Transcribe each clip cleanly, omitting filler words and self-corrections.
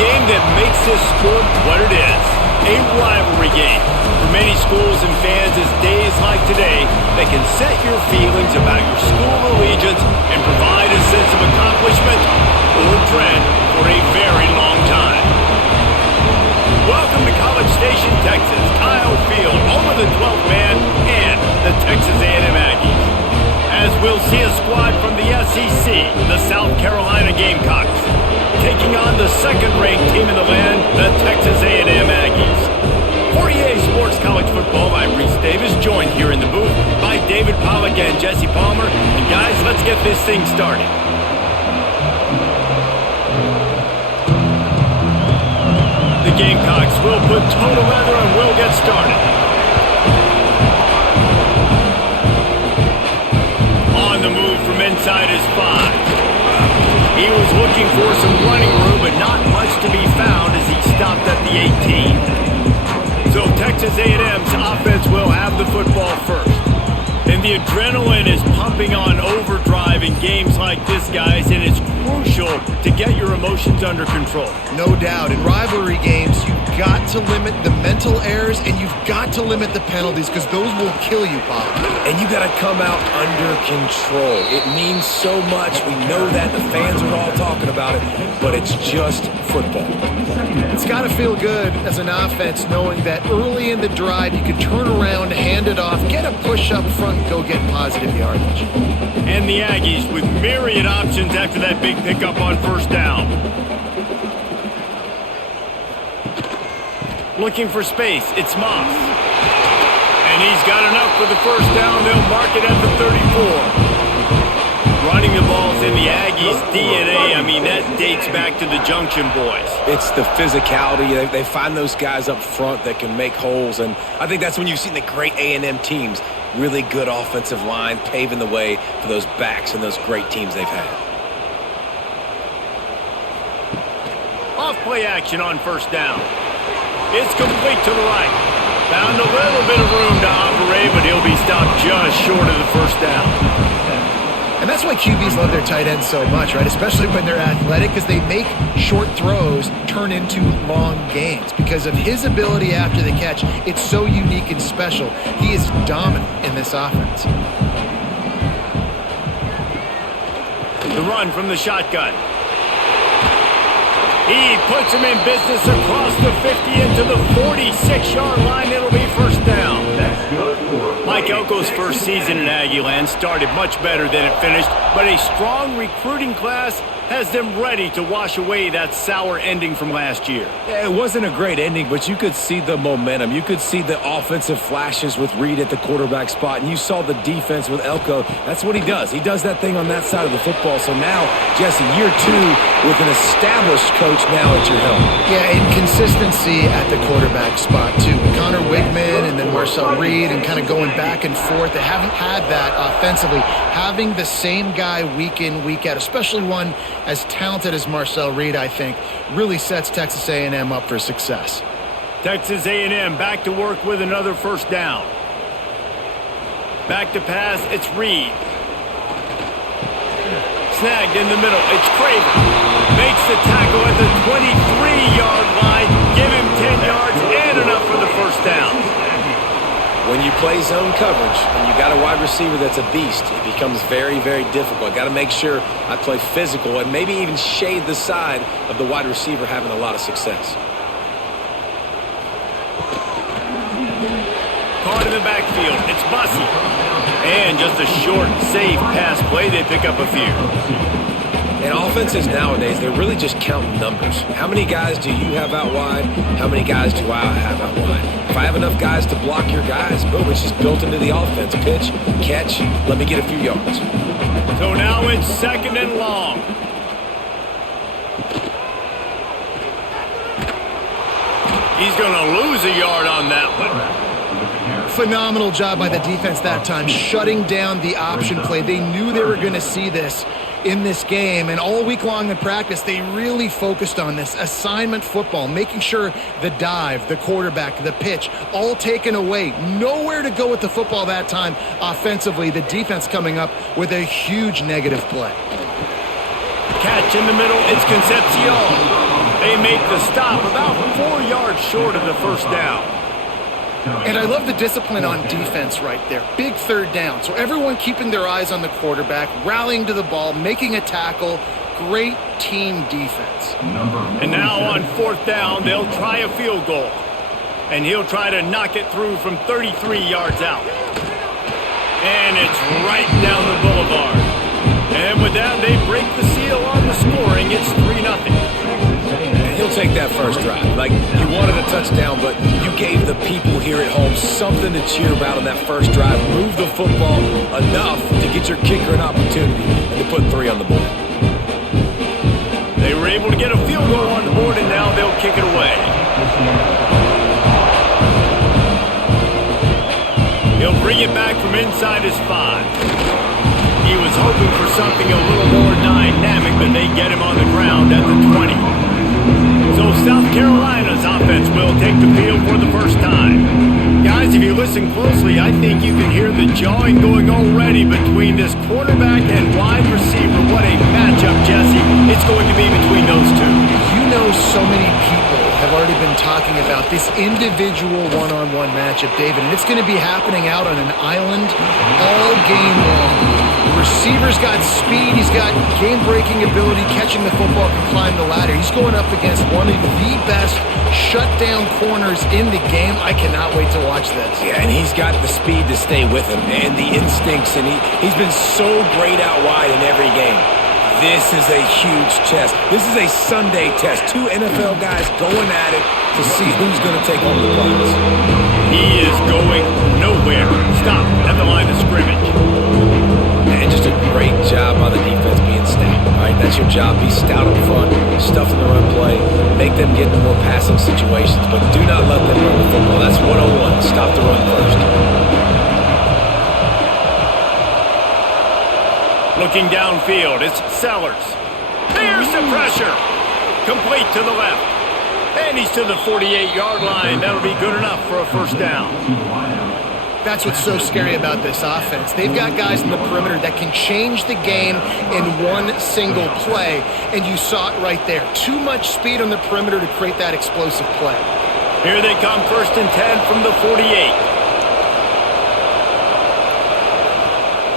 game that makes this sport what it is, a rivalry game. For many schools and fans, it's days like today that can set your feelings about your school allegiance and provide a sense of accomplishment or dread for a very long time. Welcome to College Station, Texas, Kyle Field, home of the 12th man and the Texas A&M Aggies. As we'll see a squad from the SEC, the South Carolina Gamecocks, taking on the second-ranked team in the land, the Texas A&M Aggies. For EA Sports College Football, I'm Reese Davis, joined here in the booth by David Pollack and Jesse Palmer. And guys, let's get this thing started. The Gamecocks will put total leather and will get started. On the move from inside his 5. He was looking for some running room, but not much to be found as he stopped at the 18. So Texas A&M's offense will have the football first. And the adrenaline is pumping on overdrive in games like this, guys, and it's crucial to get your emotions under control. No doubt. In rivalry games, you've got to limit the mental errors and you've got to limit the penalties because those will kill you, Bob. And you got to come out under control. It means so much. We know that. The fans are all talking about it, but it's just football. It's got to feel good as an offense knowing that early in the drive you can turn around, hand it off, get a push up front, and go get positive yardage. And the Aggies with myriad options after that big pickup on first down. Looking for space, it's Moss. And he's got enough for the first down. They'll mark it at the 34. Running the ball's in the Aggies' DNA. I mean, that dates back to the Junction Boys. It's the physicality. They find those guys up front that can make holes, and I think that's when you've seen the great A&M teams. Really good offensive line, paving the way for those backs and those great teams they've had. Off-play action on first down. It's complete to the right. Found a little bit of room to operate, but he'll be stopped just short of the first down. And that's why QBs love their tight ends so much, right? Especially when they're athletic, because they make short throws turn into long gains. Because of his ability after the catch, it's so unique and special. He is dominant in this offense. The run from the shotgun. He puts him in business across the 50 into the 46-yard line. It'll be first down. Mike Elko's first season in Aggieland started much better than it finished, but a strong recruiting class has them ready to wash away that sour ending from last year. Yeah, it wasn't a great ending, but you could see the momentum. You could see the offensive flashes with Reed at the quarterback spot, and you saw the defense with Elko. That's what he does. He does that thing on that side of the football. So now, Jesse, year 2 with an established coach now at your helm. Yeah, and consistency at the quarterback spot, too. Connor Wigman and then Marcel Reed and kind of going back and forth. They haven't had that offensively. Having the same guy week in, week out, especially one as talented as Marcel Reed, I think, really sets Texas A&M up for success. Texas A&M back to work with another first down. Back to pass, it's Reed. Snagged in the middle, it's Craven. Makes the tackle at the 23-yard line. Give him 10 yards and enough for the first down. When you play zone coverage and you got a wide receiver that's a beast, it becomes very, very difficult. Got to make sure I play physical and maybe even shade the side of the wide receiver having a lot of success. Caught in the backfield, it's Bussey. And just a short, safe pass play, they pick up a few. And offenses nowadays, they're really just counting numbers. How many guys do you have out wide? How many guys do I have out wide? If I have enough guys to block your guys, boom, it's just built into the offense. Pitch, catch, let me get a few yards. So now it's second and long. He's going to lose a yard on that one. Phenomenal job by the defense that time, shutting down the option play. They knew they were going to see this in this game, and all week long in practice, they really focused on this assignment football, making sure the dive, the quarterback, the pitch, all taken away. Nowhere to go with the football that time offensively. The defense coming up with a huge negative play. Catch in the middle, it's Concepcion. They make the stop about 4 yards short of the first down. And I love the discipline on defense right there. Big third down. So everyone keeping their eyes on the quarterback, rallying to the ball, making a tackle. Great team defense. And now on fourth down, they'll try a field goal. And he'll try to knock it through from 33 yards out. And it's right down the boulevard. And with that, they break the seal on the scoring. It's 3-0. He'll take that first drive. Like, you wanted a touchdown, but you gave the people here at home something to cheer about on that first drive. Move the football enough to get your kicker an opportunity and to put 3 on the board. They were able to get a field goal on the board, and now they'll kick it away. He'll bring it back from inside his 5. He was hoping for something a little more dynamic, but they get him on the ground at the 20. So South Carolina's offense will take the field for the first time. Guys, if you listen closely, I think you can hear the jawing going already between this quarterback and wide receiver. What a matchup, Jesse, it's going to be between those two. You know, so many people have already been talking about this individual one-on-one matchup, David, and it's going to be happening out on an island all game long. The receiver's got speed, he's got game-breaking ability, catching the football, can climb the ladder. He's going up against one of the best shutdown corners in the game. I cannot wait to watch this. Yeah, and he's got the speed to stay with him and the instincts, and he's been so great out wide in every game. This is a huge test. This is a Sunday test. 2 NFL guys going at it to see who's going to take home the prize. He is going nowhere. Stop at the line of scrimmage. And just a great job by the defense being stout. All right, that's your job. Be stout up front, stuff in the run play, make them get into more passing situations, but do not let them run the football. That's 101. Stop the run first. Looking downfield, it's Sellers. Here's the pressure. Complete to the left. And he's to the 48-yard line. That'll be good enough for a first down. That's what's so scary about this offense. They've got guys in the perimeter that can change the game in one single play, and you saw it right there. Too much speed on the perimeter to create that explosive play. Here they come, 1st and 10 from the 48.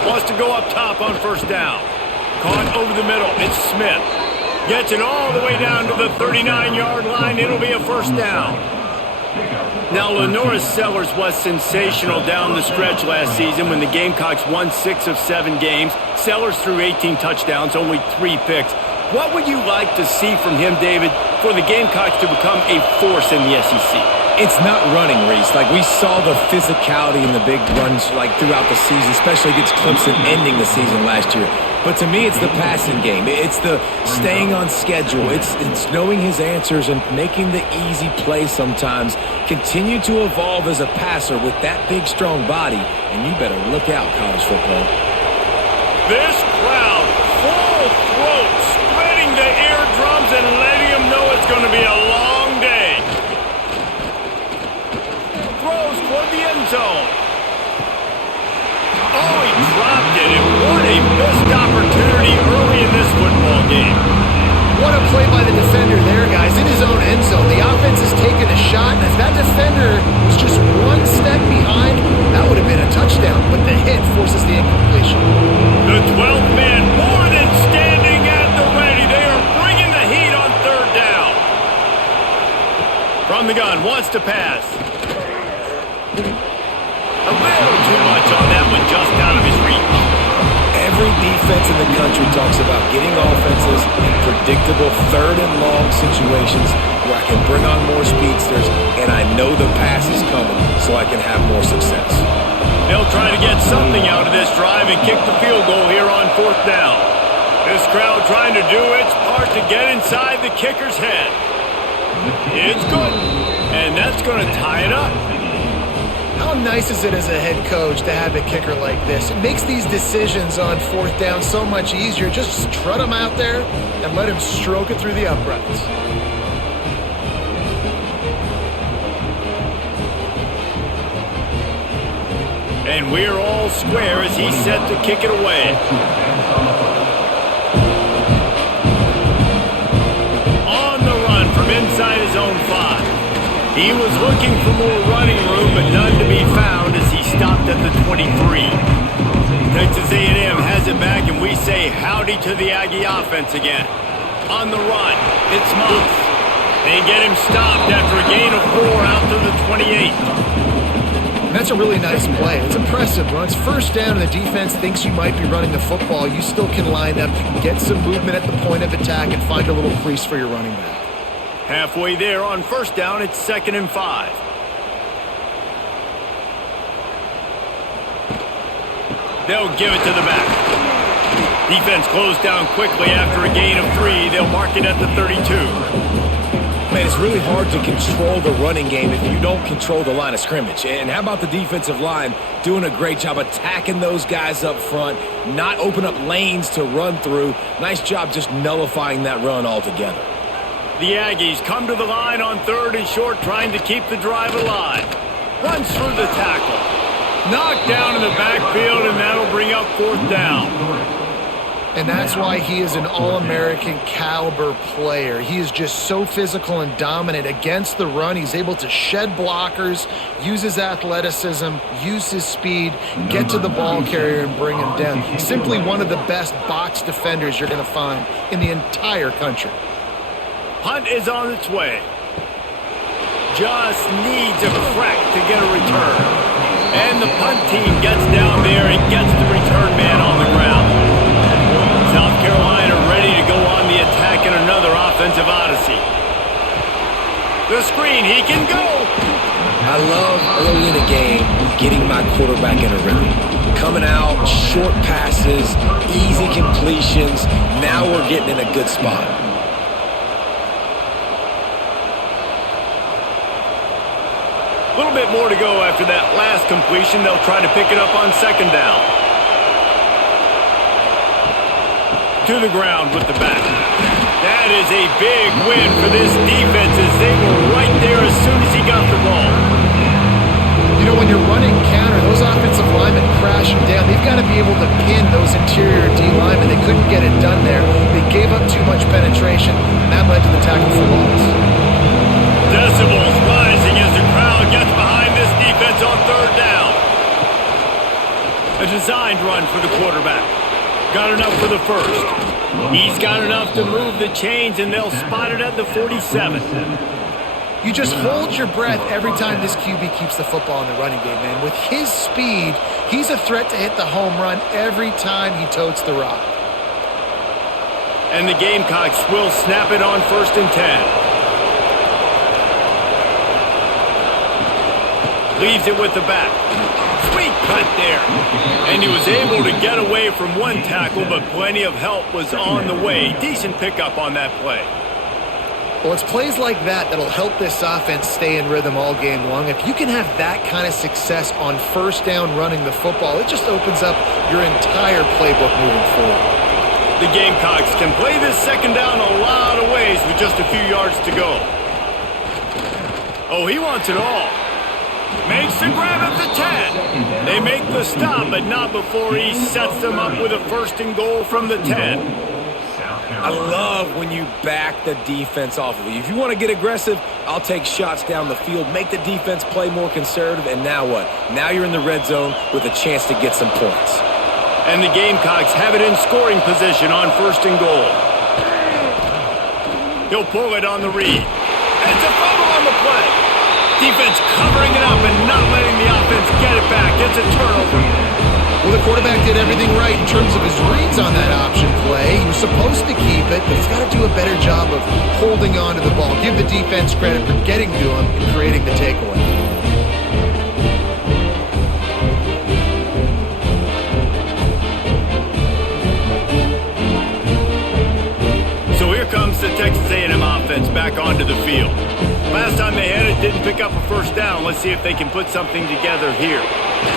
Wants to go up top on first down. Caught over the middle. It's Smith. Gets it all the way down to the 39-yard line. It'll be a first down. Now, Lenoris Sellers was sensational down the stretch last season when the Gamecocks won 6 of 7 games. Sellers threw 18 touchdowns, only 3 picks. What would you like to see from him, David, for the Gamecocks to become a force in the SEC? It's not running, Reese. Like, we saw the physicality in the big runs like throughout the season, especially against Clemson ending the season last year. But to me, it's the passing game. It's the staying on schedule. It's knowing his answers and making the easy play sometimes. Continue to evolve as a passer with that big, strong body, and you better look out, college football. This crowd, full throat, spreading the eardrums and letting them know it's going to be a long day. Throws toward the end zone. Oh, he dropped it, and what a missed opportunity early in this football game. What a play by the defender there, guys, in his own end zone. The offense has taken a shot, and if that defender was just one step behind, that would have been a touchdown, but the hit forces the incompletion. The 12th man more than standing at the ready. They are bringing the heat on third down. From the gun, wants to pass. A little too much on that one, just out of his reach. Every defense in the country talks about getting offenses in predictable third and long situations where I can bring on more speedsters and I know the pass is coming so I can have more success. They'll try to get something out of this drive and kick the field goal here on fourth down. This crowd trying to do its part to get inside the kicker's head. It's good, and that's going to tie it up. How nice is it as a head coach to have a kicker like this? It makes these decisions on fourth down so much easier. Just strut him out there and let him stroke it through the uprights. And we're all square as he's set to kick it away. On the run from his own 5. He was looking for more running room, but none to be found as he stopped at the 23. Texas A&M has it back, and we say howdy to the Aggie offense again. On the run, it's Moss. They get him stopped after a gain of 4 out to the 28. That's a really nice play. It's impressive. When it's first down and the defense thinks you might be running the football, you still can line up, you can get some movement at the point of attack and find a little crease for your running back. Halfway there on first down, it's 2nd and 5. They'll give it to the back. Defense closed down quickly after a gain of 3. They'll mark it at the 32. Man, it's really hard to control the running game if you don't control the line of scrimmage. And how about the defensive line doing a great job attacking those guys up front, not open up lanes to run through. Nice job just nullifying that run altogether. The Aggies come to the line on 3rd and short, trying to keep the drive alive. Runs through the tackle. Knocked down in the backfield, and that'll bring up 4th down. And that's why he is an All-American caliber player. He is just so physical and dominant against the run. He's able to shed blockers, use his athleticism, use his speed, get to the ball carrier and bring him down. He's simply one of the best box defenders you're going to find in the entire country. Punt is on its way. Just needs a crack to get a return. And the punt team gets down there and gets the return man on the ground. South Carolina ready to go on the attack in another offensive odyssey. The screen, he can go! I love early in a game getting my quarterback in a rhythm. Coming out, short passes, easy completions. Now we're getting in a good spot. A little bit more to go after that last completion. They'll try to pick it up on 2nd down. To the ground with the back. That is a big win for this defense as they were right there as soon as he got the ball. You know, when you're running counter, those offensive linemen crashing down, they've got to be able to pin those interior D linemen. They couldn't get it done there. They gave up too much penetration, and that led to the tackle for loss. Decibels rising as the crowd gets behind this defense on 3rd down. A designed run for the quarterback. Got enough for the 1st. He's got enough to move the chains, and they'll spot it at the 47. You just hold your breath every time this QB keeps the football in the running game, man. With his speed, he's a threat to hit the home run every time he totes the rock. And the Gamecocks will snap it on 1st and 10. Leaves it with the back. Sweet cut there. And he was able to get away from one tackle, but plenty of help was on the way. Decent pickup on that play. Well, it's plays like that that'll help this offense stay in rhythm all game long. If you can have that kind of success on 1st down running the football, it just opens up your entire playbook moving forward. The Gamecocks can play this 2nd down a lot of ways with just a few yards to go. Oh, he wants it all. Makes the grab at the 10. They make the stop, but not before he sets them up with a 1st and goal from the 10. I love when you back the defense off of you. If you want to get aggressive, I'll take shots down the field, make the defense play more conservative, and now what? Now you're in the red zone with a chance to get some points. And the Gamecocks have it in scoring position on 1st and goal. He'll pull it on the read. And it's a fumble on the play. Defense covering it up and not letting the offense get it back. It's a turnover. Well, the quarterback did everything right in terms of his reads on that option play. He was supposed to keep it, but he's got to do a better job of holding on to the ball. Give the defense credit for getting to him and creating the takeaway. So here comes the Texas A&M offense back onto the field. Last time they had it, didn't pick up a 1st down. Let's see if they can put something together here.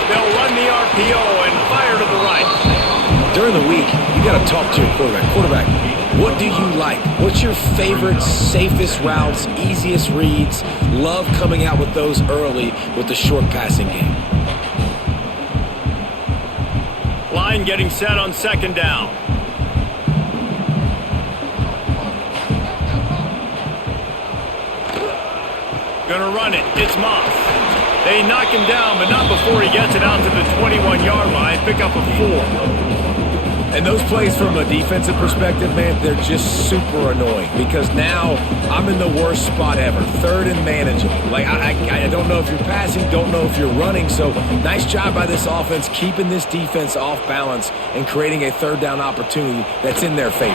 They'll run the RPO and fire to the right. During the week, you got to talk to your quarterback. Quarterback, what do you like? What's your favorite, safest routes, easiest reads? Love coming out with those early with the short passing game. Line getting set on 2nd down. Gonna run it. It's Moss. They knock him down, but not before he gets it out to the 21-yard line. Pick up a 4. And those plays from a defensive perspective, man, they're just super annoying because now I'm in the worst spot ever, third and manageable. Like, I don't know if you're passing, don't know if you're running, so nice job by this offense keeping this defense off balance and creating a third down opportunity that's in their favor.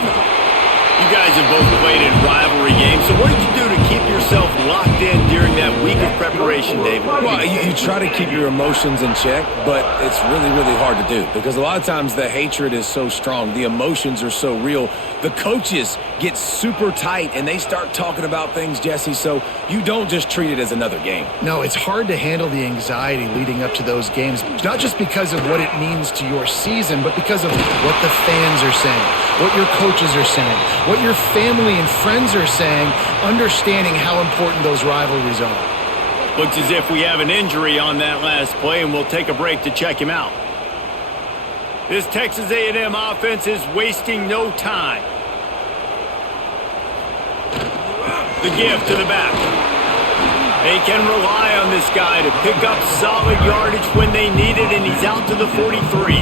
You guys have both played in rivalry games, so what did you do to keep yourself locked in during that week of preparation, David? Well, you try to keep your emotions in check, but it's really, really hard to do because a lot of times the hatred is so strong, the emotions are so real, the coaches get super tight and they start talking about things, Jesse, so you don't just treat it as another game. No, it's hard to handle the anxiety leading up to those games, not just because of what it means to your season, but because of what the fans are saying, what your coaches are saying, what your family and friends are saying, understanding how important those rivalries are. Looks as if we have an injury on that last play, and we'll take a break to check him out. This Texas A&M offense is wasting no time. The give to the back. They can rely on this guy to pick up solid yardage when they need it, and he's out to the 43.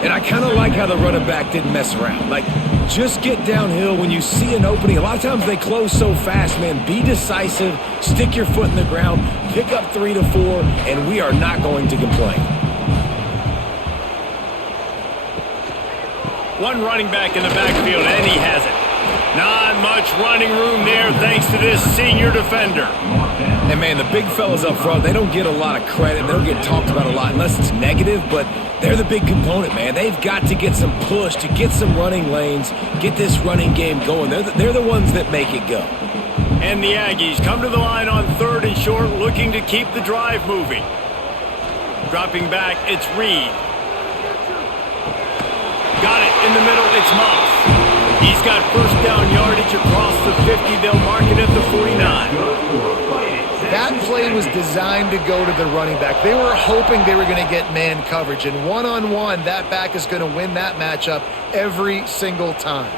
And I kind of like how the running back didn't mess around. Like, just get downhill when you see an opening. A lot of times they close so fast, man. Be decisive, stick your foot in the ground, pick up 3 to 4, and we are not going to complain. One running back in the backfield, and he has it. Not much running room there thanks to this senior defender. And, man, the big fellas up front, they don't get a lot of credit. They don't get talked about a lot unless it's negative, but they're the big component, man. They've got to get some push, to get some running lanes, get this running game going. They're the ones that make it go. And the Aggies come to the line on 3rd and short, looking to keep the drive moving. Dropping back, it's Reed. Got it in the middle, it's Moss. He's got first down yardage across the 50. They'll mark it at the 49. That play was designed to go to the running back. They were hoping they were going to get man coverage, and one-on-one, that back is going to win that matchup every single time.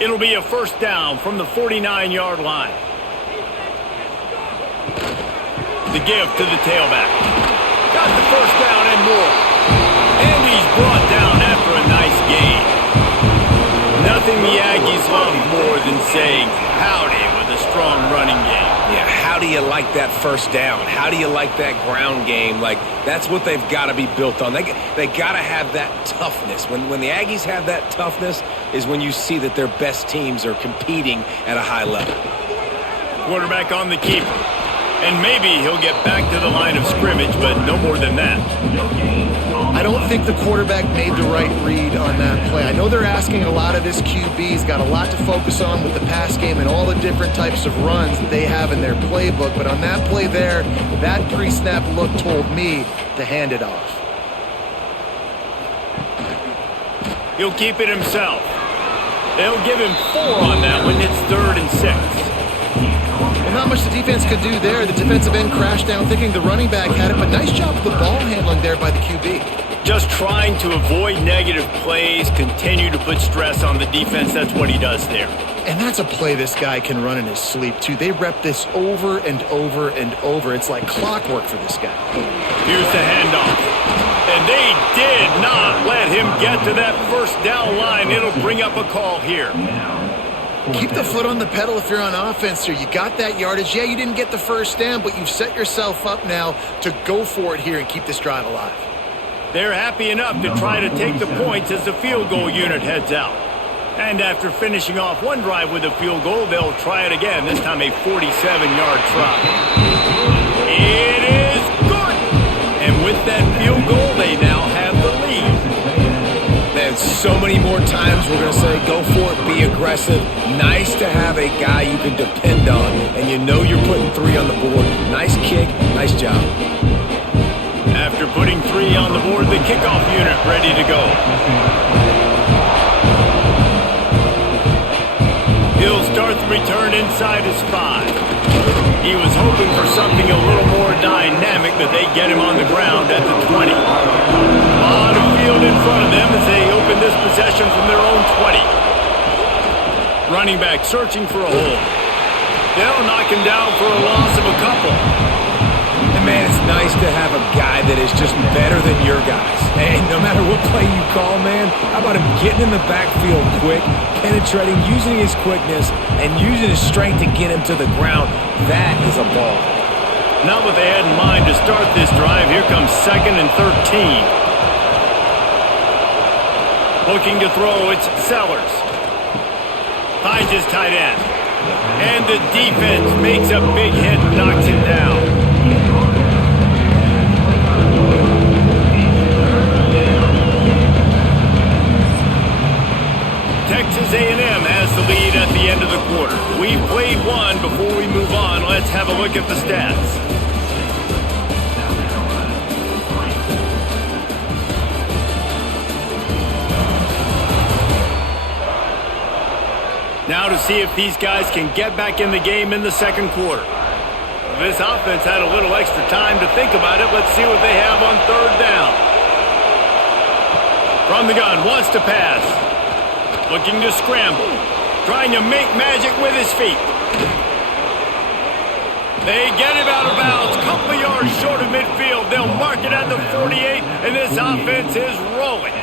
It'll be a first down from the 49-yard line. The give to the tailback. Got the first down and more. And he's brought down after a nice gain. Nothing the Aggies love more than saying howdy with a strong running game. Yeah, how do you like that first down? How do you like that ground game? Like, that's what they've got to be built on. They got to have that toughness. When the Aggies have that toughness is when you see that their best teams are competing at a high level. Quarterback on the keeper. And maybe he'll get back to the line of scrimmage, but no more than that. I don't think the quarterback made the right read on that play. I know they're asking a lot of this QB. He's got a lot to focus on with the pass game and all the different types of runs that they have in their playbook. But on that play there, that pre-snap look told me to hand it off. He'll keep it himself. They'll give him 4 on that one. It's 3rd and 6. Well, not much the defense could do there. The defensive end crashed down thinking the running back had it, but nice job with the ball handling there by the QB. Just trying to avoid negative plays, continue to put stress on the defense. That's what he does there. And that's a play this guy can run in his sleep, too. They rep this over and over and over. It's like clockwork for this guy. Here's the handoff. And they did not let him get to that first down line. It'll bring up a call here. Keep the foot on the pedal if you're on offense here. You got that yardage. Yeah, you didn't get the first down, but you've set yourself up now to go for it here and keep this drive alive. They're happy enough to try to take the points as the field goal unit heads out. And after finishing off one drive with a field goal, they'll try it again, this time a 47-yard try. It is good! And with that field goal, they now have the lead. Man, so many more times we're going to say, go for it, be aggressive. Nice to have a guy you can depend on, and you know you're putting 3 on the board. Nice kick, nice job. After putting 3 on the board, the kickoff unit ready to go. He'll start the return inside his 5. He was hoping for something a little more dynamic, but they get him on the ground at the 20. A lot of field in front of them as they open this possession from their own 20. Running back searching for a hole. They'll knock him down for a loss of a couple. And man, it's nice to have a guy that is just better than your guys. Hey, no matter what play you call, man, how about him getting in the backfield quick, penetrating, using his quickness, and using his strength to get him to the ground. That is a ball. Not what they had in mind to start this drive. Here comes 2nd and 13. Looking to throw, it's Sellers. Finds his tight end. And the defense makes a big hit and knocks him down. Texas A&M has the lead at the end of the quarter. We've played one. Before we move on, let's have a look at the stats. Now to see if these guys can get back in the game in the second quarter. This offense had a little extra time to think about it. Let's see what they have on 3rd down. From the gun, wants to pass. Looking to scramble. Trying to make magic with his feet. They get him out of bounds. Couple of yards short of midfield. They'll mark it at the 48, and this offense is rolling.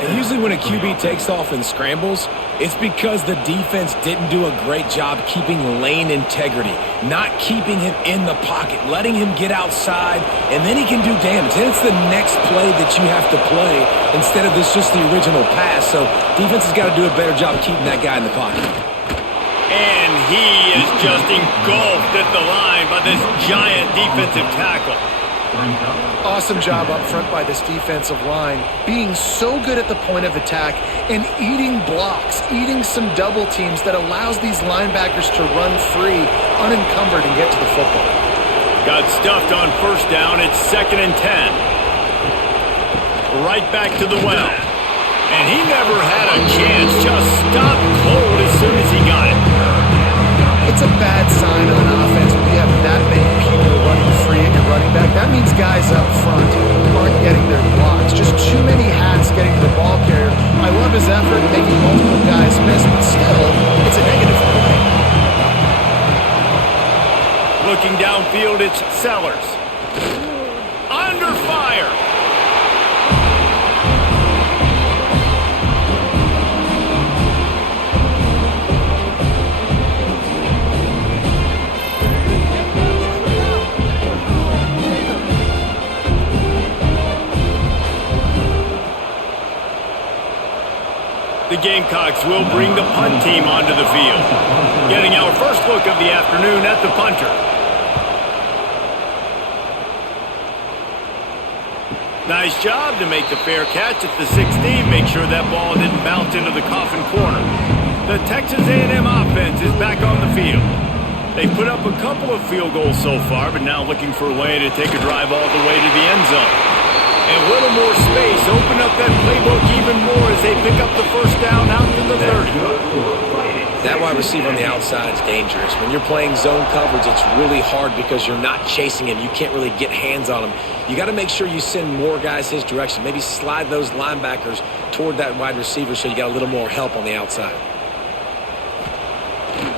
And usually when a QB takes off and scrambles, it's because the defense didn't do a great job keeping lane integrity, not keeping him in the pocket, letting him get outside, and then he can do damage. And it's the next play that you have to play instead of this just the original pass. So defense has got to do a better job keeping that guy in the pocket. And he is just engulfed at the line by this giant defensive tackle. Awesome job up front by this defensive line, being so good at the point of attack and eating blocks, eating some double teams that allows these linebackers to run free, unencumbered, and get to the football. Got stuffed on 1st down. It's 2nd and 10. Right back to the well. And he never had a chance. Just stopped cold as soon as he got it. It's a bad sign on offense when you have that many people running free at your running back. That means guys up front aren't getting their blocks. Just too many hats getting to the ball carrier. I love his effort making multiple guys miss, but still, it's a negative play. Looking downfield, it's Sellers. Under fire. The Gamecocks will bring the punt team onto the field. Getting our first look of the afternoon at the punter. Nice job to make the fair catch at the 16. Make sure that ball didn't bounce into the coffin corner. The Texas A&M offense is back on the field. They've put up a couple of field goals so far, but now looking for a way to take a drive all the way to the end zone. And a little more space, open up that playbook even more as they pick up the 1st down out to the 30. That wide receiver on the outside is dangerous. When you're playing zone coverage, it's really hard because you're not chasing him. You can't really get hands on him. You got to make sure you send more guys his direction. Maybe slide those linebackers toward that wide receiver so you got a little more help on the outside.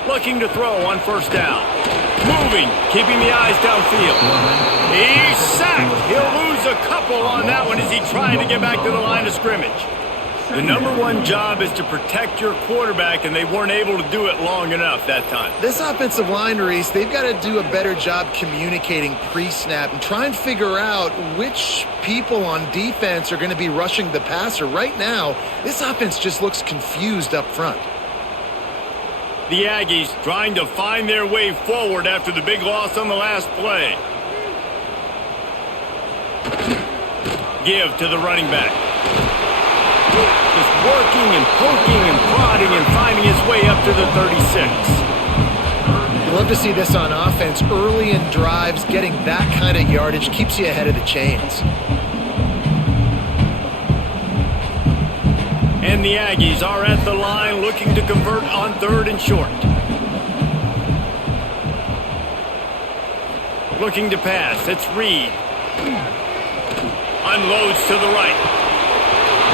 Looking to throw on 1st down. Moving, keeping the eyes downfield. He's sacked. He'll lose a couple on that one as he tried to get back to the line of scrimmage. The number one job is to protect your quarterback, and they weren't able to do it long enough that time. This offensive line, Reese, they've got to do a better job communicating pre-snap and try and figure out which people on defense are going to be rushing the passer. Right now, this offense just looks confused up front. The Aggies trying to find their way forward after the big loss on the last play. Give to the running back. Just working and poking and prodding and finding his way up to the 36. You love to see this on offense. Early in drives, getting that kind of yardage keeps you ahead of the chains. And the Aggies are at the line looking to convert on 3rd and short. Looking to pass. It's Reed. Unloads to the right.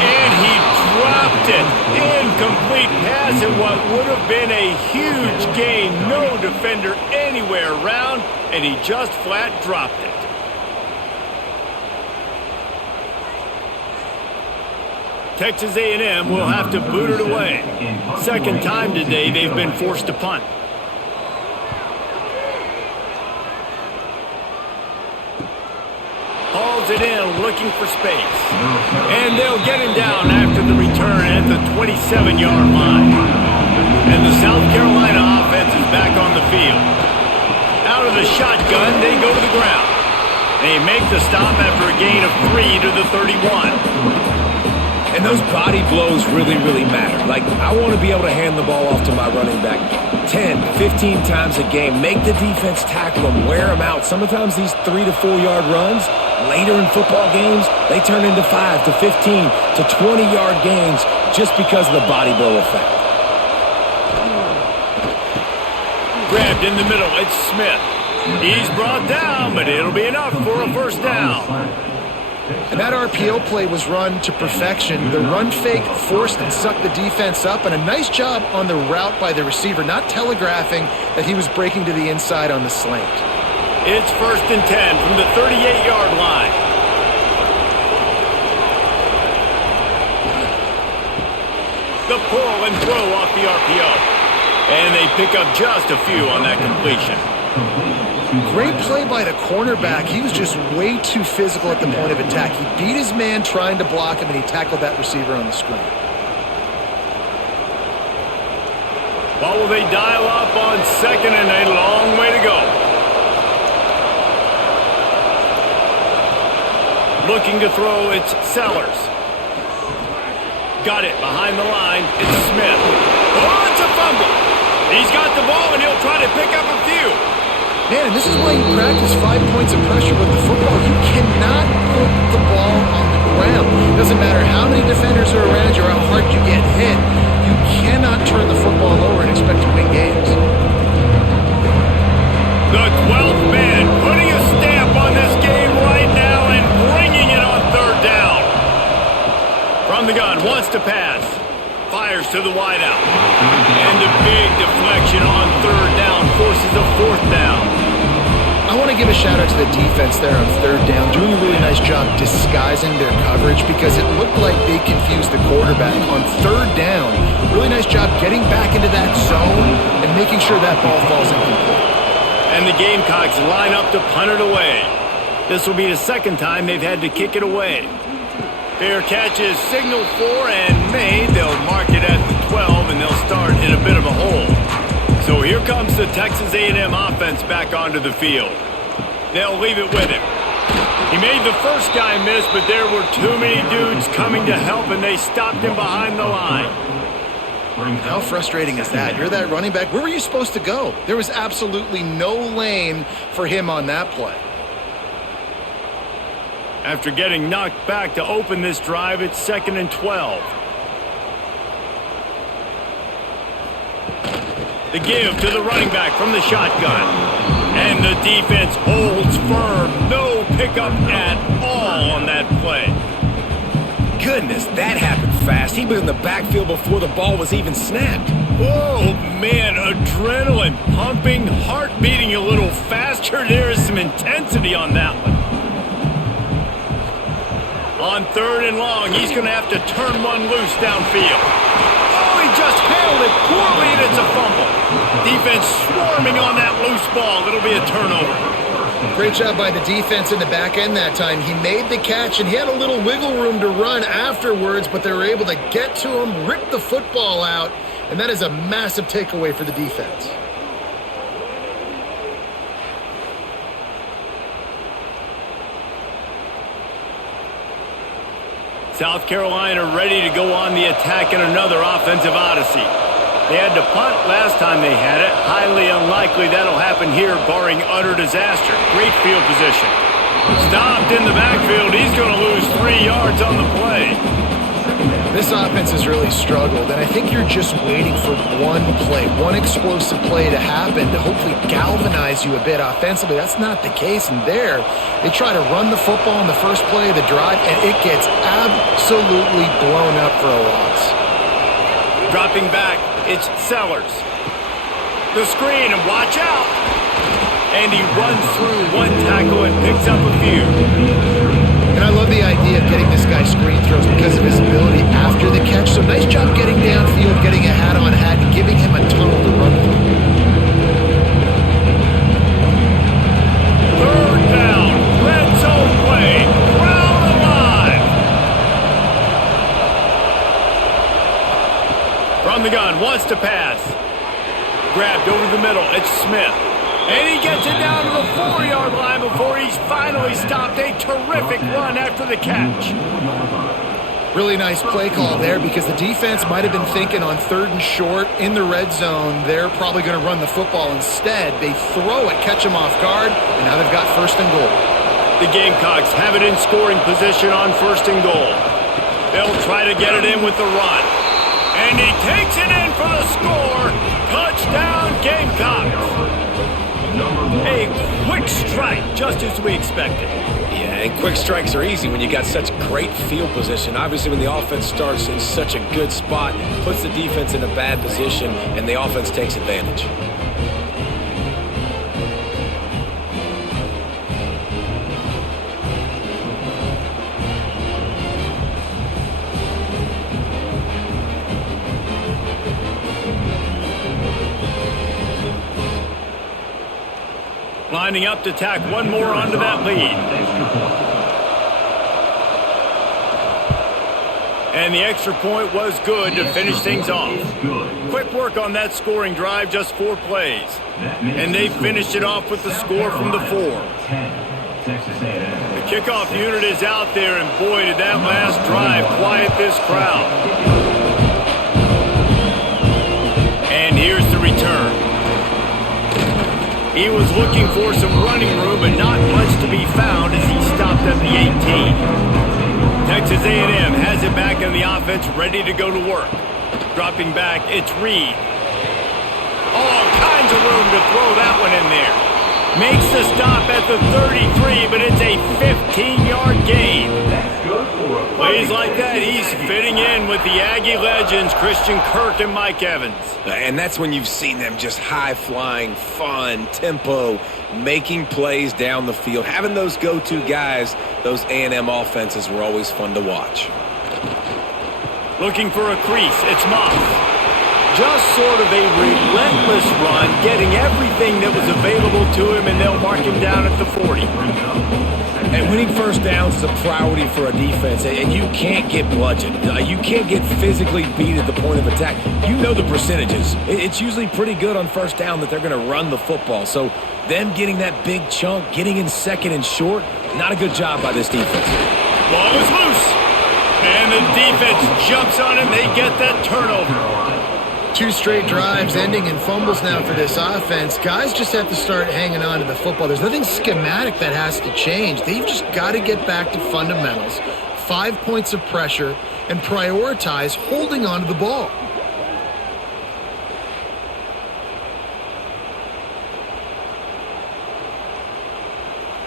And he drops dropped it. Incomplete pass in what would have been a huge gain. No defender anywhere around, and he just flat dropped it. Texas A&M will have to boot it away. Second time today they've been forced to punt. Hauls it in, looking for space. And they'll get him down after the return at the 27-yard line. And the South Carolina offense is back on the field. Out of the shotgun, they go to the ground. They make the stop after a gain of 3 to the 31. And those body blows really, really matter. Like, I want to be able to hand the ball off to my running back 10, 15 times a game. Make the defense tackle them, wear them out. Sometimes these 3 to 4 yard runs, later in football games, they turn into 5 to 15 to 20 yard gains just because of the body blow effect. Grabbed in the middle, it's Smith. He's brought down, but it'll be enough for a first down. And that RPO play was run to perfection. The run fake forced and sucked the defense up, and a nice job on the route by the receiver, not telegraphing that he was breaking to the inside on the slant. It's 1st and 10 from the 38-yard line. The pull and throw off the RPO. And they pick up just a few on that completion. Great play by the cornerback. He was just way too physical at the point of attack. He beat his man trying to block him, and he tackled that receiver on the screen. Well, will they dial up on second and a long way to go? Looking to throw, it's Sellers. Got it behind the line. It's Smith. Oh, it's a fumble. He's got the ball, and he'll try to pick up a few. Man, this is why you practice 5 points of pressure with the football. You cannot put the ball on the ground. Doesn't matter how many defenders are around you or how hard you get hit. You cannot turn the football over and expect to win games. The 12th man putting a stamp on this game right now and bringing it on third down. From the gun, wants to pass. Fires to the wideout. And a big deflection on third down forces a fourth down. I want to give a shout out to the defense there on third down, doing a really nice job disguising their coverage because it looked like they confused the quarterback on third down. Really nice job getting back into that zone and making sure that ball falls incomplete. And the Gamecocks line up to punt it away. This will be the second time they've had to kick it away. Fair catch is signaled for and made. They'll mark it at the 12, and they'll start in a bit of a hole. So here comes the Texas A&M offense back onto the field. They'll leave it with him. He made the first guy miss, but there were too many dudes coming to help, and they stopped him behind the line. How frustrating is that? You're that running back. Where were you supposed to go? There was absolutely no lane for him on that play. After getting knocked back to open this drive, it's 2nd and 12. The give to the running back from the shotgun. And the defense holds firm. No pickup at all on that play. Goodness, that happened fast. He was in the backfield before the ball was even snapped. Oh, man, adrenaline pumping, heart beating a little faster. There is some intensity on that one. On third and long, he's going to have to turn one loose downfield. Oh, he just handled it poorly, and it's a fumble. Defense swarming on that loose ball. It'll be a turnover. Great job by the defense in the back end that time. He made the catch, and he had a little wiggle room to run afterwards, but they were able to get to him, rip the football out, and that is a massive takeaway for the defense. South Carolina ready to go on the attack in another offensive odyssey. They had to punt last time they had it. Highly unlikely that'll happen here, barring utter disaster. Great field position. Stopped in the backfield. He's going to lose 3 yards on the play. This offense has really struggled, and I think you're just waiting for one play, one explosive play to happen to hopefully galvanize you a bit offensively. That's not the case, and there they try to run the football in the first play of the drive, and it gets absolutely blown up for a loss. Dropping back, it's Sellers. The screen, and watch out! And he runs through one tackle and picks up a few. And I love the idea of getting this guy screen throws because of his ability after the catch. So nice job getting downfield, getting a hat-on-hat, and giving him a tunnel to run through. Third down, red zone play, crowd alive. From the gun, wants to pass. Grabbed over the middle, it's Smith. And he gets it down to the 4-yard line before he's finally stopped. A terrific run after the catch. Really nice play call there because the defense might have been thinking on 3rd and short in the red zone. They're probably going to run the football instead. They throw it, catch them off guard, and now they've got 1st and goal. The Gamecocks have it in scoring position on 1st and goal. They'll try to get it in with the run. And he takes it in for the score. Touchdown, Gamecocks. A quick strike, just as we expected. Yeah, and quick strikes are easy when you got such great field position. Obviously, when the offense starts in such a good spot, puts the defense in a bad position, and the offense takes advantage. Lining up to tack one more onto that lead. And the extra point was good to finish things off. Quick work on that scoring drive, just 4 plays. And they finished it off with the score from the 4. The kickoff unit is out there, and boy, did that last drive quiet this crowd. And here's the return. He was looking for some running room, but not much to be found as he stopped at the 18. Texas A&M has it back on the offense, ready to go to work. Dropping back, it's Reed. All kinds of room to throw that one in there. Makes the stop at the 33, but it's a 15-yard gain. Plays like that, he's fitting in with the Aggie legends, Christian Kirk and Mike Evans. And that's when you've seen them just high-flying, fun, tempo, making plays down the field. Having those go-to guys, those A&M offenses were always fun to watch. Looking for a crease, it's Moss. Just sort of a relentless run, getting everything that was available to him, and they'll mark him down at the 40. And winning first downs is a priority for a defense, and you can't get bludgeoned. You can't get physically beat at the point of attack. You know the percentages. It's usually pretty good on first down that they're going to run the football. So them getting that big chunk, getting in 2nd and short, not a good job by this defense. Ball is loose. And the defense jumps on him. They get that turnover. 2 straight drives ending in fumbles now for this offense. Guys just have to start hanging on to the football. There's nothing schematic that has to change. They've just got to get back to fundamentals, 5 points of pressure, and prioritize holding on to the ball.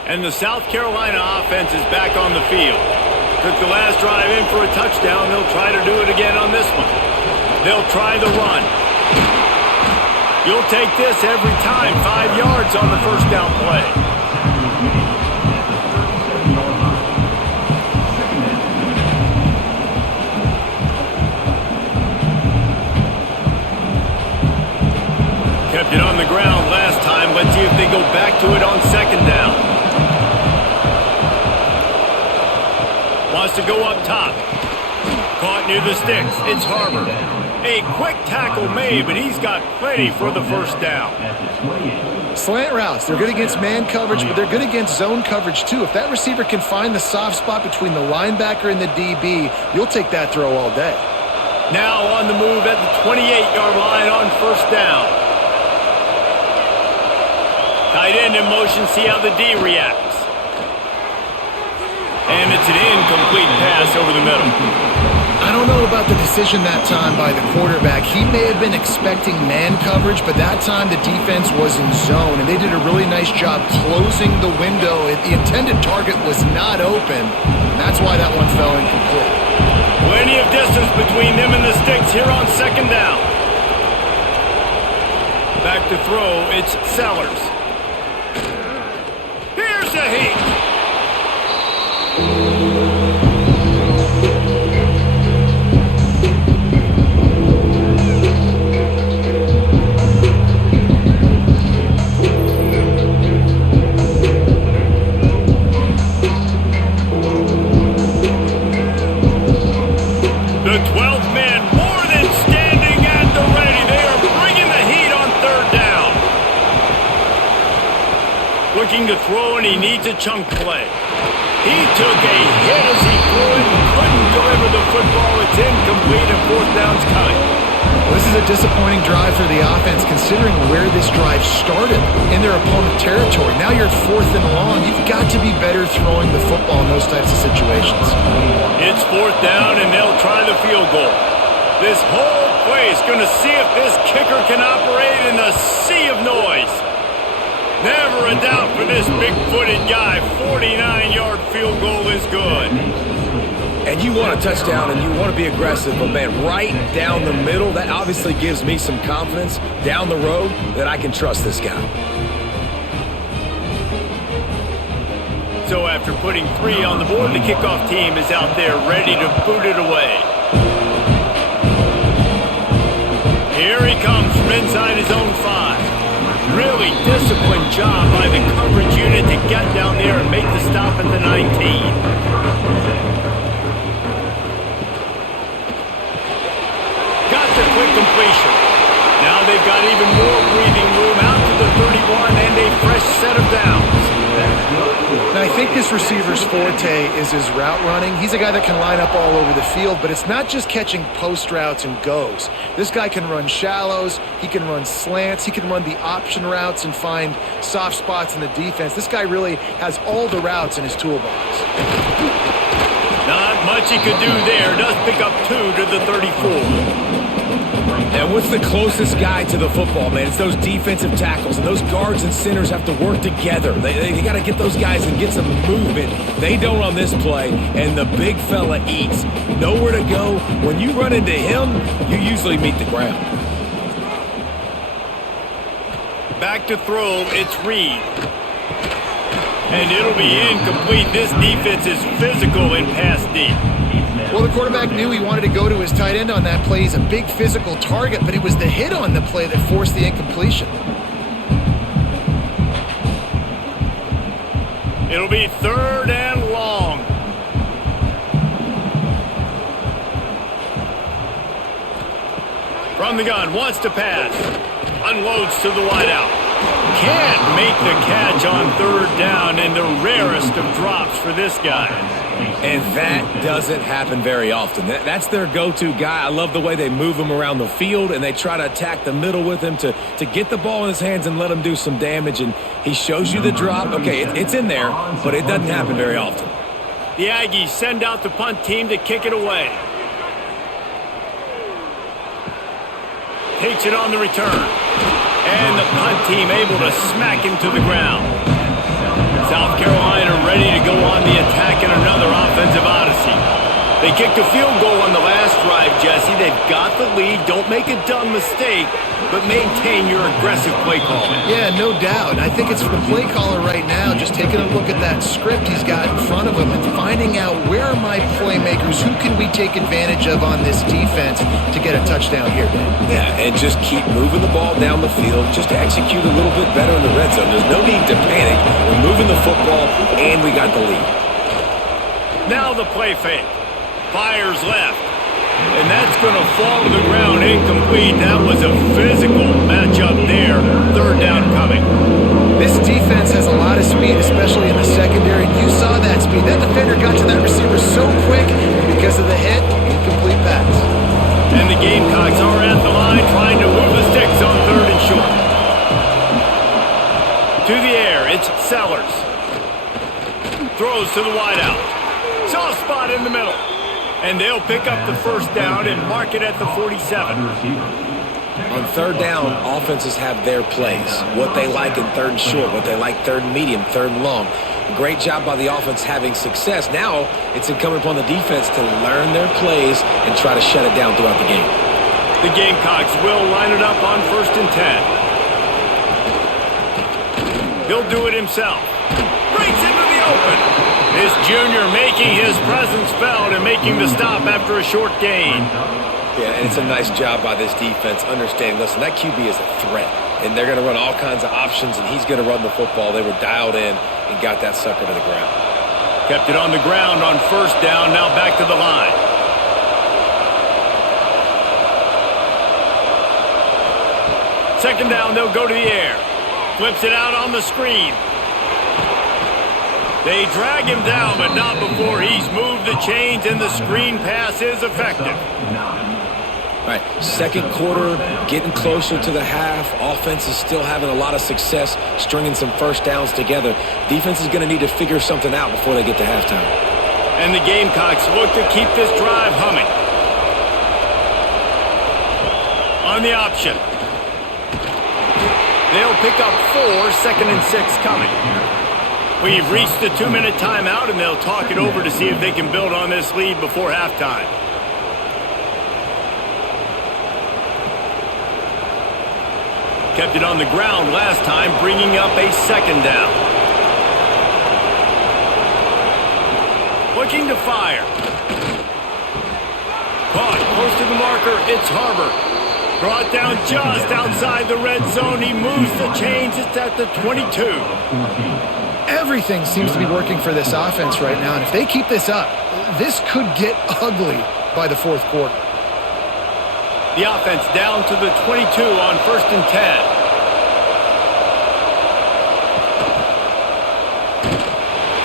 And the South Carolina offense is back on the field. Took the last drive in for a touchdown. They'll try to do it again on this one. They'll try the run. You'll take this every time. 5 yards on the first down play. Kept it on the ground last time. Let's see if they go back to it on 2nd down. Wants to go up top. Caught near the sticks. It's Harbor. A quick tackle made, but he's got plenty for the first down. Slant routes, they're good against man coverage, but they're good against zone coverage too. If that receiver can find the soft spot between the linebacker and the DB, you'll take that throw all day. Now on the move at the 28-yard line on first down. Tight end in motion, see how the D reacts. And it's an incomplete pass over the middle. I don't know about the decision that time by the quarterback. He may have been expecting man coverage, but that time the defense was in zone, and they did a really nice job closing the window. The intended target was not open. That's why that one fell incomplete. Plenty of distance between them and the sticks offense here on second down. Back to throw, it's Sellers. Here's the heat. The 12th man more than standing at the ready. They are bringing the heat on third down. Looking to throw, and he needs a chunk play. He took a hit as he threw it and couldn't deliver the football. It's incomplete, and fourth down's coming. Well, this is a disappointing drive for the offense considering where this drive started in their opponent territory. Now you're at 4th and long. You've got to be better throwing the football in those types of situations. It's fourth down, and they'll try the field goal. This whole play is going to see if this kicker can operate in the sea of noise. Never a doubt for this big-footed guy. 49-yard field goal is good. And you want a touchdown and you want to be aggressive, but man, right down the middle, that obviously gives me some confidence down the road that I can trust this guy. So after putting 3 on the board, the kickoff team is out there ready to boot it away. Here he comes from inside his own 5. Really disciplined job by the coverage unit to get down there and make the stop at the 19. Got the quick completion. Now they've got even more breathing room out to the 31 and a fresh set of downs. Now, I think this receiver's forte is his route running. He's a guy that can line up all over the field, but it's not just catching post routes and goes. This guy can run shallows, he can run slants, he can run the option routes and find soft spots in the defense. This guy really has all the routes in his toolbox. Not much he could do there. Does pick up 2 to the 34. And what's the closest guy to the football, man? It's those defensive tackles, and those guards and centers have to work together. They got to get those guys and get some movement. They don't on this play, and the big fella eats. Nowhere to go. When you run into him, you usually meet the ground. Back to throw, it's Reed. And it'll be incomplete. This defense is physical in pass deep. Well, the quarterback knew he wanted to go to his tight end on that play. He's a big physical target, but it was the hit on the play that forced the incompletion. It'll be 3rd and long. From the gun, wants to pass. Unloads to the wideout. Can't make the catch on 3rd down, and the rarest of drops for this guy. And that doesn't happen very often. That's their go-to guy. I love the way they move him around the field, and they try to attack the middle with him to get the ball in his hands and let him do some damage. And he shows you the drop. Okay, it's in there, but it doesn't happen very often. The Aggies send out the punt team to kick it away. Takes it on the return. And the punt team able to smack him to the ground. South Carolina ready to go on the attack in another offensive odyssey. They kicked a field goal on the last drive, Jesse. They've got the lead. Don't make a dumb mistake, but maintain your aggressive play calling. Yeah, no doubt. I think it's for the play caller right now, just taking a look at that script he's got in front of him and finding out where are my playmakers, who can we take advantage of on this defense to get a touchdown here, Dan? Yeah, and just keep moving the ball down the field. Just execute a little bit better in the red zone. There's no need to panic. We're moving the football, and we got the lead. Now the play fake. Fires left. And that's going to fall to the ground incomplete. That was a physical matchup there. 3rd down coming. This defense has a lot of speed, especially in the secondary. And you saw that speed. That defender got to that receiver so quick, and because of the hit, incomplete pass. And the Gamecocks are at the line trying to move the sticks on 3rd and short. To the air, it's Sellers. Throws to the wideout. Soft spot in the middle. And they'll pick up the 1st down and mark it at the 47. On 3rd down, offenses have their plays. What they like in 3rd and short, what they like 3rd and medium, 3rd and long. Great job by the offense having success. Now it's incumbent upon the defense to learn their plays and try to shut it down throughout the game. The Gamecocks will line it up on 1st and 10. He'll do it himself. Breaks into the open. This junior making his presence felt and making the stop after a short gain. Yeah, and it's a nice job by this defense understanding, listen, that QB is a threat, and they're going to run all kinds of options, and he's going to run the football. They were dialed in and got that sucker to the ground. Kept it on the ground on 1st down, now back to the line. Second down, they'll go to the air. Flips it out on the screen. They drag him down, but not before he's moved the chains, and the screen pass is effective. All right, second quarter, getting closer to the half. Offense is still having a lot of success stringing some first downs together. Defense is going to need to figure something out before they get to halftime. And the Gamecocks look to keep this drive humming. On the option. They'll pick up 4, 2nd and 6 coming. We've reached the 2-minute timeout, and they'll talk it over to see if they can build on this lead before halftime. Kept it on the ground last time, bringing up a 2nd down. Looking to fire. Caught close to the marker. It's Harbor. Brought down just outside the red zone. He moves the chains. It's at the 22. Everything seems to be working for this offense right now, and if they keep this up, this could get ugly by the 4th quarter. The offense down to the 22 on 1st and 10.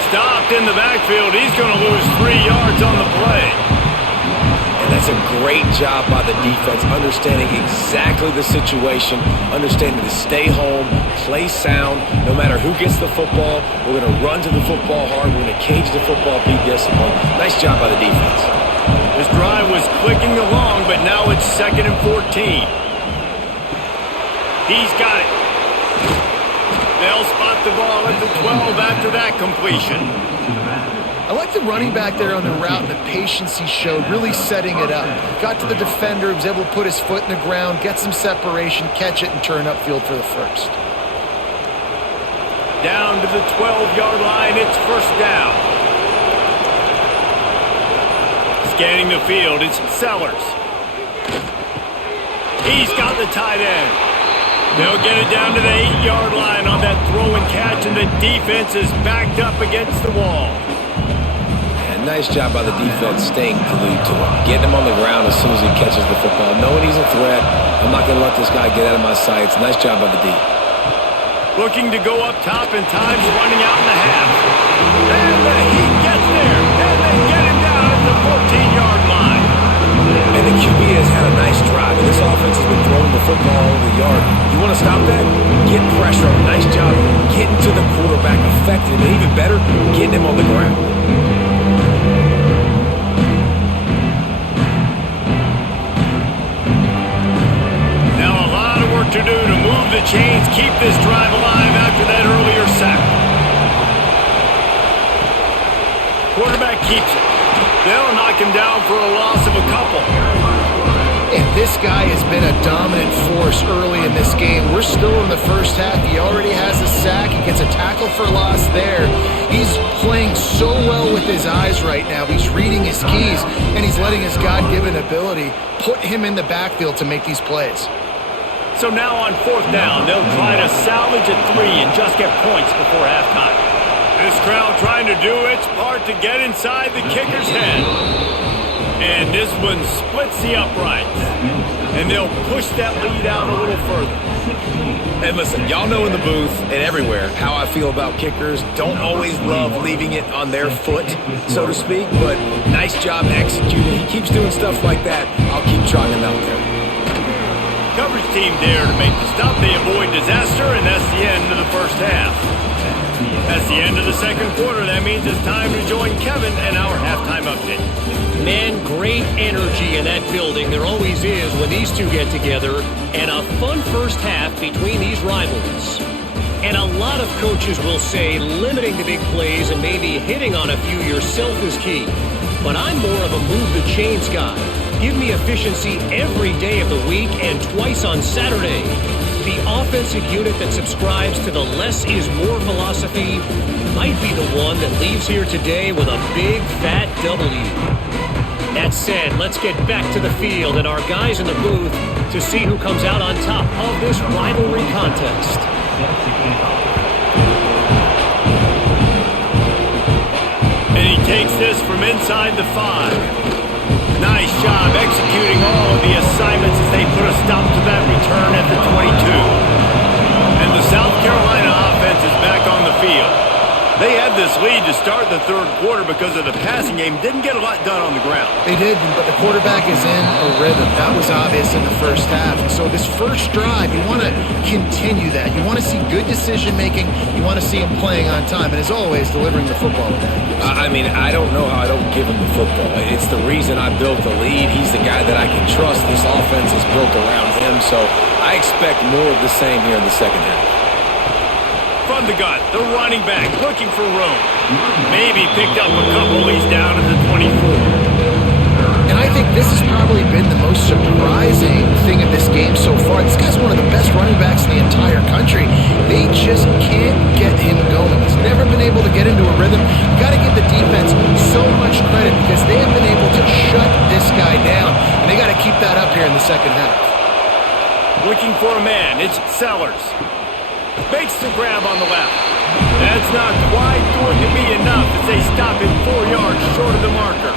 Stopped in the backfield. He's going to lose 3 yards on the play. And that's a great job by the defense, understanding exactly the situation, understanding to stay home, play sound. No matter who gets the football, we're going to run to the football hard. We're going to cage the football, be disciplined. Nice job by the defense. This drive was clicking along, but now it's 2nd and 14. He's got it. They'll spot the ball at the 12 after that completion. I like the running back there on the route and the patience he showed, really setting it up. Got to the defender, was able to put his foot in the ground, get some separation, catch it, and turn upfield for the first. Down to the 12-yard line, it's 1st down. Scanning the field, it's Sellers. He's got the tight end. They'll get it down to the 8-yard line on that throw and catch, and the defense is backed up against the wall. Nice job by the defense staying glued to him, getting him on the ground as soon as he catches the football, knowing he's a threat. I'm not going to let this guy get out of my sights. Nice job by the D. Looking to go up top, and time's running out in the half. And he gets there, and they get him down at the 14-yard line. And the QB has had a nice drive, and this offense has been throwing the football all over the yard. You want to stop that? Get pressure on him. Nice job getting to the quarterback effective, and even better, getting him on the ground. To do to move the chains, keep this drive alive after that earlier sack. Quarterback keeps it. They'll knock him down for a loss of a couple. And this guy has been a dominant force early in this game. We're still in the first half. He already has a sack. He gets a tackle for loss there. He's playing so well with his eyes right now. He's reading his keys, and he's letting his God-given ability put him in the backfield to make these plays. So now on 4th down, they'll try to salvage a 3 and just get points before halftime. This crowd trying to do its part to get inside the kicker's head. And this one splits the uprights. And they'll push that lead out a little further. And listen, y'all know in the booth and everywhere how I feel about kickers. Don't always love leaving it on their foot, so to speak, but nice job executing. He keeps doing stuff like that. I'll keep trotting him out there. Coverage team there to make the stop. They avoid disaster, and that's the end of the first half. That's the end of the second quarter. That means it's time to join Kevin and our halftime update. Man, great energy in that building. There always is when these two get together. And a fun first half between these rivals. And a lot of coaches will say limiting the big plays and maybe hitting on a few yourself is key. But I'm more of a move the chains guy. Give me efficiency every day of the week and twice on Saturday. The offensive unit that subscribes to the less is more philosophy might be the one that leaves here today with a big, fat W. That said, let's get back to the field and our guys in the booth to see who comes out on top of this rivalry contest. And he takes this from inside the 5. Nice job executing all of the assignments as they put a stop to that return at the 22. And the South Carolina offense is back on the field. They had this lead to start the third quarter because of the passing game. Didn't get a lot done on the ground. They did, but the quarterback is in a rhythm. That was obvious in the first half. And so this first drive, you want to continue that. You want to see good decision-making. You want to see him playing on time. And as always, delivering the football with that. I mean, I don't know how I don't give him the football. It's the reason I built the lead. He's the guy that I can trust. This offense is built around him. So I expect more of the same here in the second half. From the gun, the running back looking for room. Maybe picked up a couple. He's down at the 24. And I think this has probably been the most surprising thing of this game so far. This guy's one of the best running backs in the entire country. They just can't get him going. He's never been able to get into a rhythm. You got to give the defense so much credit because they have been able to shut this guy down. And they got to keep that up here in the second half. Looking for a man. It's Sellers. Makes the grab on the left. That's not quite going to be enough as they stop him 4 yards short of the marker.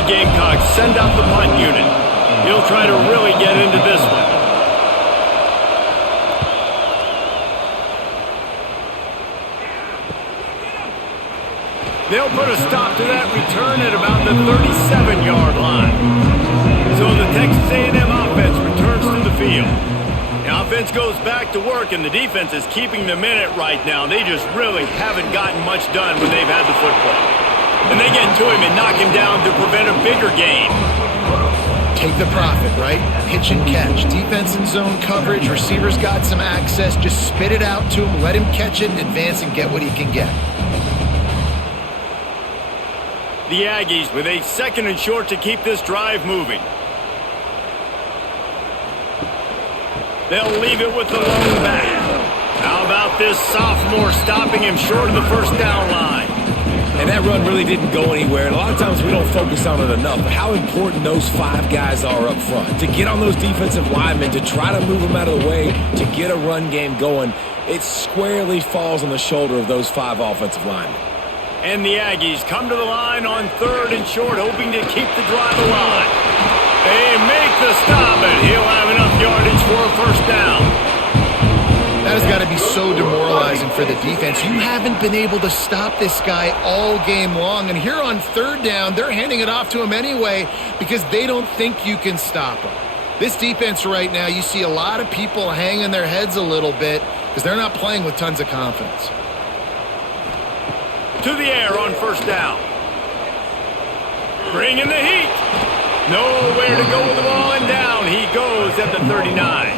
The Gamecocks send out the punt unit. He'll try to really get into this one. They'll put a stop to that return at about the 37-yard line. So the Texas A&M offense returns to the field. The offense goes back to work, and the defense is keeping them in it right now. They just really haven't gotten much done when they've had the football. And they get to him and knock him down to prevent a bigger gain. Take the profit, right? Pitch and catch. Defense and zone coverage. Receivers got some access. Just spit it out to him. Let him catch it and advance and get what he can get. The Aggies with a second and short to keep this drive moving. They'll leave it with the lone back. How about this sophomore stopping him short of the first down line? And that run really didn't go anywhere. And a lot of times we don't focus on it enough. But how important those 5 guys are up front. To get on those defensive linemen, to try to move them out of the way, to get a run game going, it squarely falls on the shoulder of those 5 offensive linemen. And the Aggies come to the line on third and short, hoping to keep the drive alive. They make the stop, and he'll have enough yardage for a first down. That has got to be so demoralizing for the defense. You haven't been able to stop this guy all game long. And here on third down, they're handing it off to him anyway because they don't think you can stop him. This defense right now, you see a lot of people hanging their heads a little bit because they're not playing with tons of confidence. To the air on first down. Bringing the heat. Nowhere to go with the ball, and down he goes at the 39.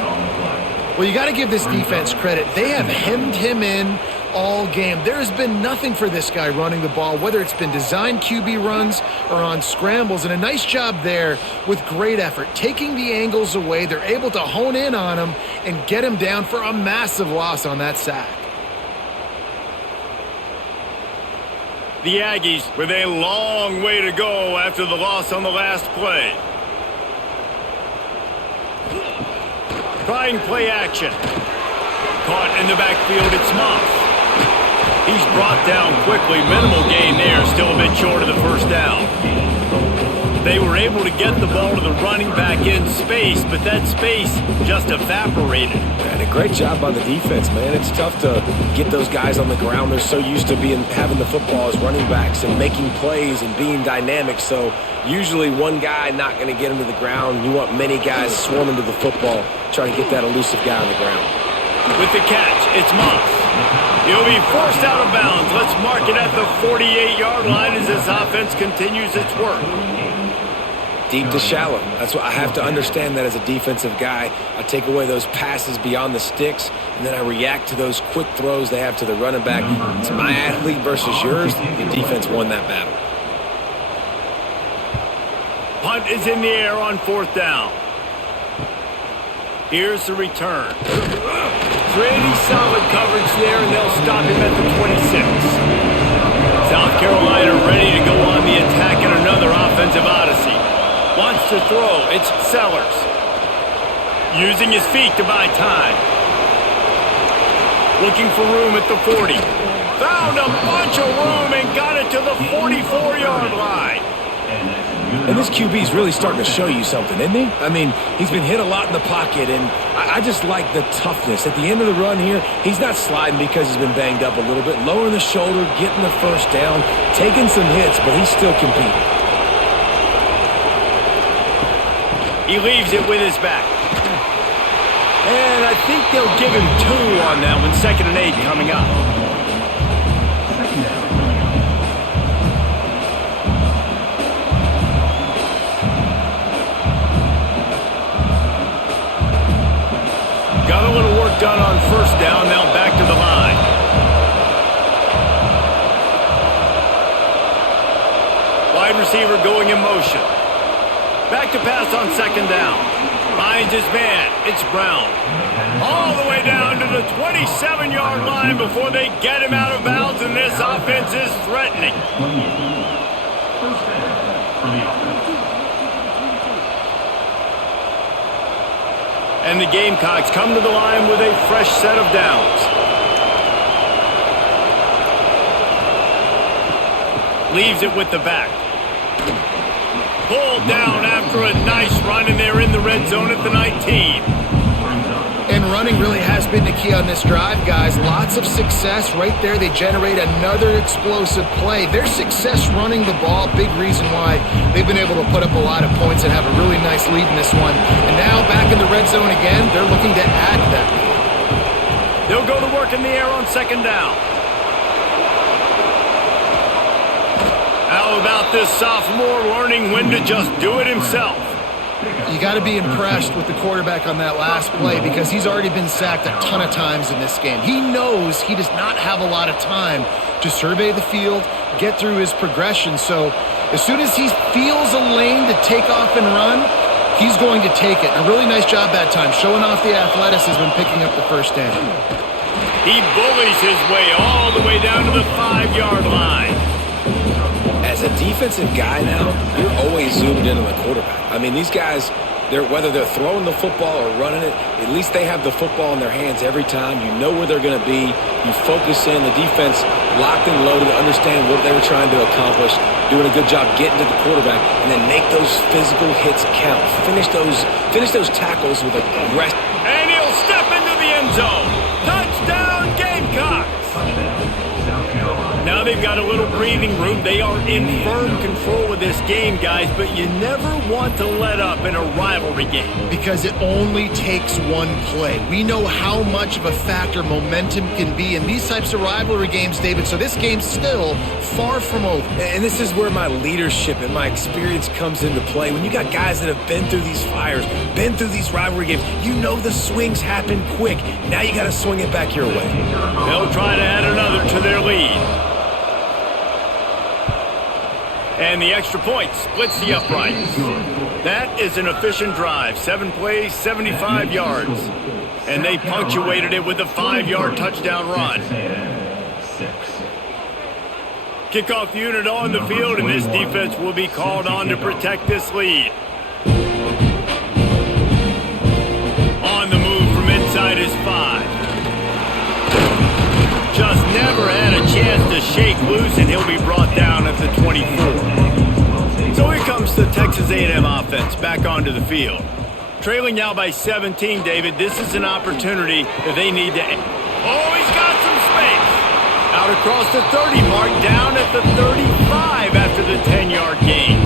Well, you got to give this defense credit. They have hemmed him in all game. There's been nothing for this guy running the ball, whether it's been designed QB runs or on scrambles, and a nice job there with great effort. Taking the angles away, they're able to hone in on him and get him down for a massive loss on that sack. The Aggies with a long way to go after the loss on the last play. Trying play action. Caught in the backfield, it's Moss. He's brought down quickly. Minimal gain there, still a bit short of the first down. They were able to get the ball to the running back in space, but that space just evaporated. And a great job by the defense, man. It's tough to get those guys on the ground. They're so used to having the football as running backs and making plays and being dynamic. So usually one guy not going to get him to the ground. You want many guys swarming to the football, trying to get that elusive guy on the ground. With the catch, it's Moss. He'll be forced out of bounds. Let's mark it at the 48-yard line as this offense continues its work. deep to shallow. That's what I have to understand that as a defensive guy. I take away those passes beyond the sticks, and then I react to those quick throws they have to the running back. It's my athlete versus yours. The defense won that battle. Punt is in the air on 4th down. Here's the return. Pretty solid coverage there, and they'll stop him at the 26. South Carolina ready to go on the attack in another offensive odyssey. Wants to throw. It's Sellers. Using his feet to buy time. Looking for room at the 40. Found a bunch of room and got it to the 44-yard line. And this QB is really starting to show you something, isn't he? I mean, he's been hit a lot in the pocket, and I just like the toughness. At the end of the run here, he's not sliding because he's been banged up a little bit. Lowering the shoulder, getting the first down, taking some hits, but he's still competing. He leaves it with his back. And I think they'll give him 2 on that one. 2nd and 8 coming up. Got a little work done on 1st down, now back to the line. Wide receiver going in motion. Back to pass on 2nd down. Finds his man. It's Brown. All the way down to the 27-yard line before they get him out of bounds, and this offense is threatening. And the Gamecocks come to the line with a fresh set of downs. Leaves it with the back. Pulled down after a nice run, and they're in the red zone at the 19. And running really has been the key on this drive, guys. Lots of success right there. They generate another explosive play. Their success running the ball, big reason why they've been able to put up a lot of points and have a really nice lead in this one. And now back in the red zone again, they're looking to add that lead. They'll go to work in the air on 2nd down. How about this sophomore learning when to just do it himself? You got to be impressed with the quarterback on that last play because he's already been sacked a ton of times in this game. He knows he does not have a lot of time to survey the field, get through his progression. So as soon as he feels a lane to take off and run, he's going to take it. A really nice job that time, showing off the athleticism, picking up the 1st down. He bullies his way all the way down to the 5-yard line. As a defensive guy now, you're always zoomed in on the quarterback. I mean, these guys, whether they're throwing the football or running it, at least they have the football in their hands every time. You know where they're going to be. You focus in. The defense locked and loaded to understand what they were trying to accomplish, doing a good job getting to the quarterback, and then make those physical hits count. Finish those tackles with aggression. And he'll step into the end zone. Touchdown, Gamecocks! Now they've got a little breathing room. They are in firm control of this game, guys, but you never want to let up in a rivalry game. Because it only takes one play. We know how much of a factor momentum can be in these types of rivalry games, David, so this game's still far from over. And this is where my leadership and my experience comes into play. When you got guys that have been through these fires, been through these rivalry games, you know the swings happen quick. Now you got to swing it back your way. They'll try to add another to their lead. And the extra point splits the uprights. That is an efficient drive. 7 plays, 75 yards. And they punctuated it with a 5-yard touchdown run. Kickoff unit on the field, and this defense will be called on to protect this lead. On the move from inside his 5. Just never had a chance to shake loose, and he'll be brought down at the 24. So here comes the Texas A&M offense back onto the field. Trailing now by 17, David. This is an opportunity that they need to... Oh, he's got some space. Out across the 30 mark, down at the 35 after the 10-yard gain.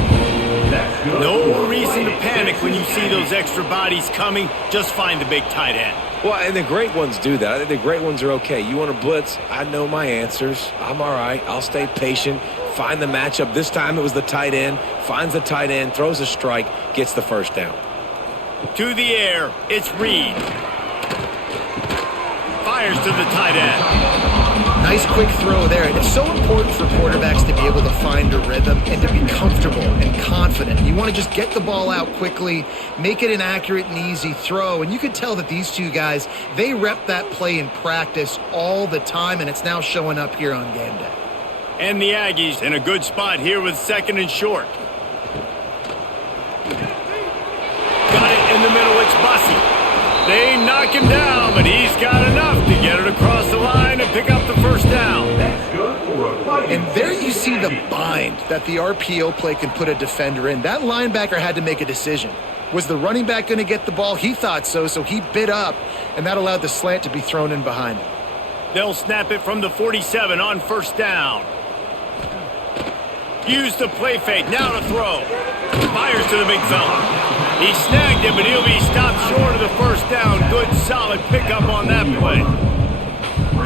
No reason to panic when you see those extra bodies coming. Just find the big tight end. Well, and the great ones do that. I think the great ones are okay. You want to blitz? I know my answers. I'm all right. I'll stay patient. Find the matchup. This time it was the tight end. Finds the tight end, throws a strike, gets the first down. To the air, it's Reed. Fires to the tight end. Nice quick throw there, and it's so important for quarterbacks to be able to find a rhythm and to be comfortable and confident. You want to just get the ball out quickly, make it an accurate and easy throw, and you could tell that these two guys, they rep that play in practice all the time, and it's now showing up here on game day. And the Aggies in a good spot here with second and short. Got it in the middle, it's Bussey. They knock him down, but he's got enough to get it across the line and pick up the first down. And there you see the bind that the RPO play can put a defender in. That linebacker had to make a decision. Was the running back going to get the ball? He thought so, so he bit up, and that allowed the slant to be thrown in behind him. They'll snap it from the 47 on first down. Use the play fake, now to throw. Fires to the big fella. He snagged it, but he'll be stopped short of the first down. Good, solid pickup on that play.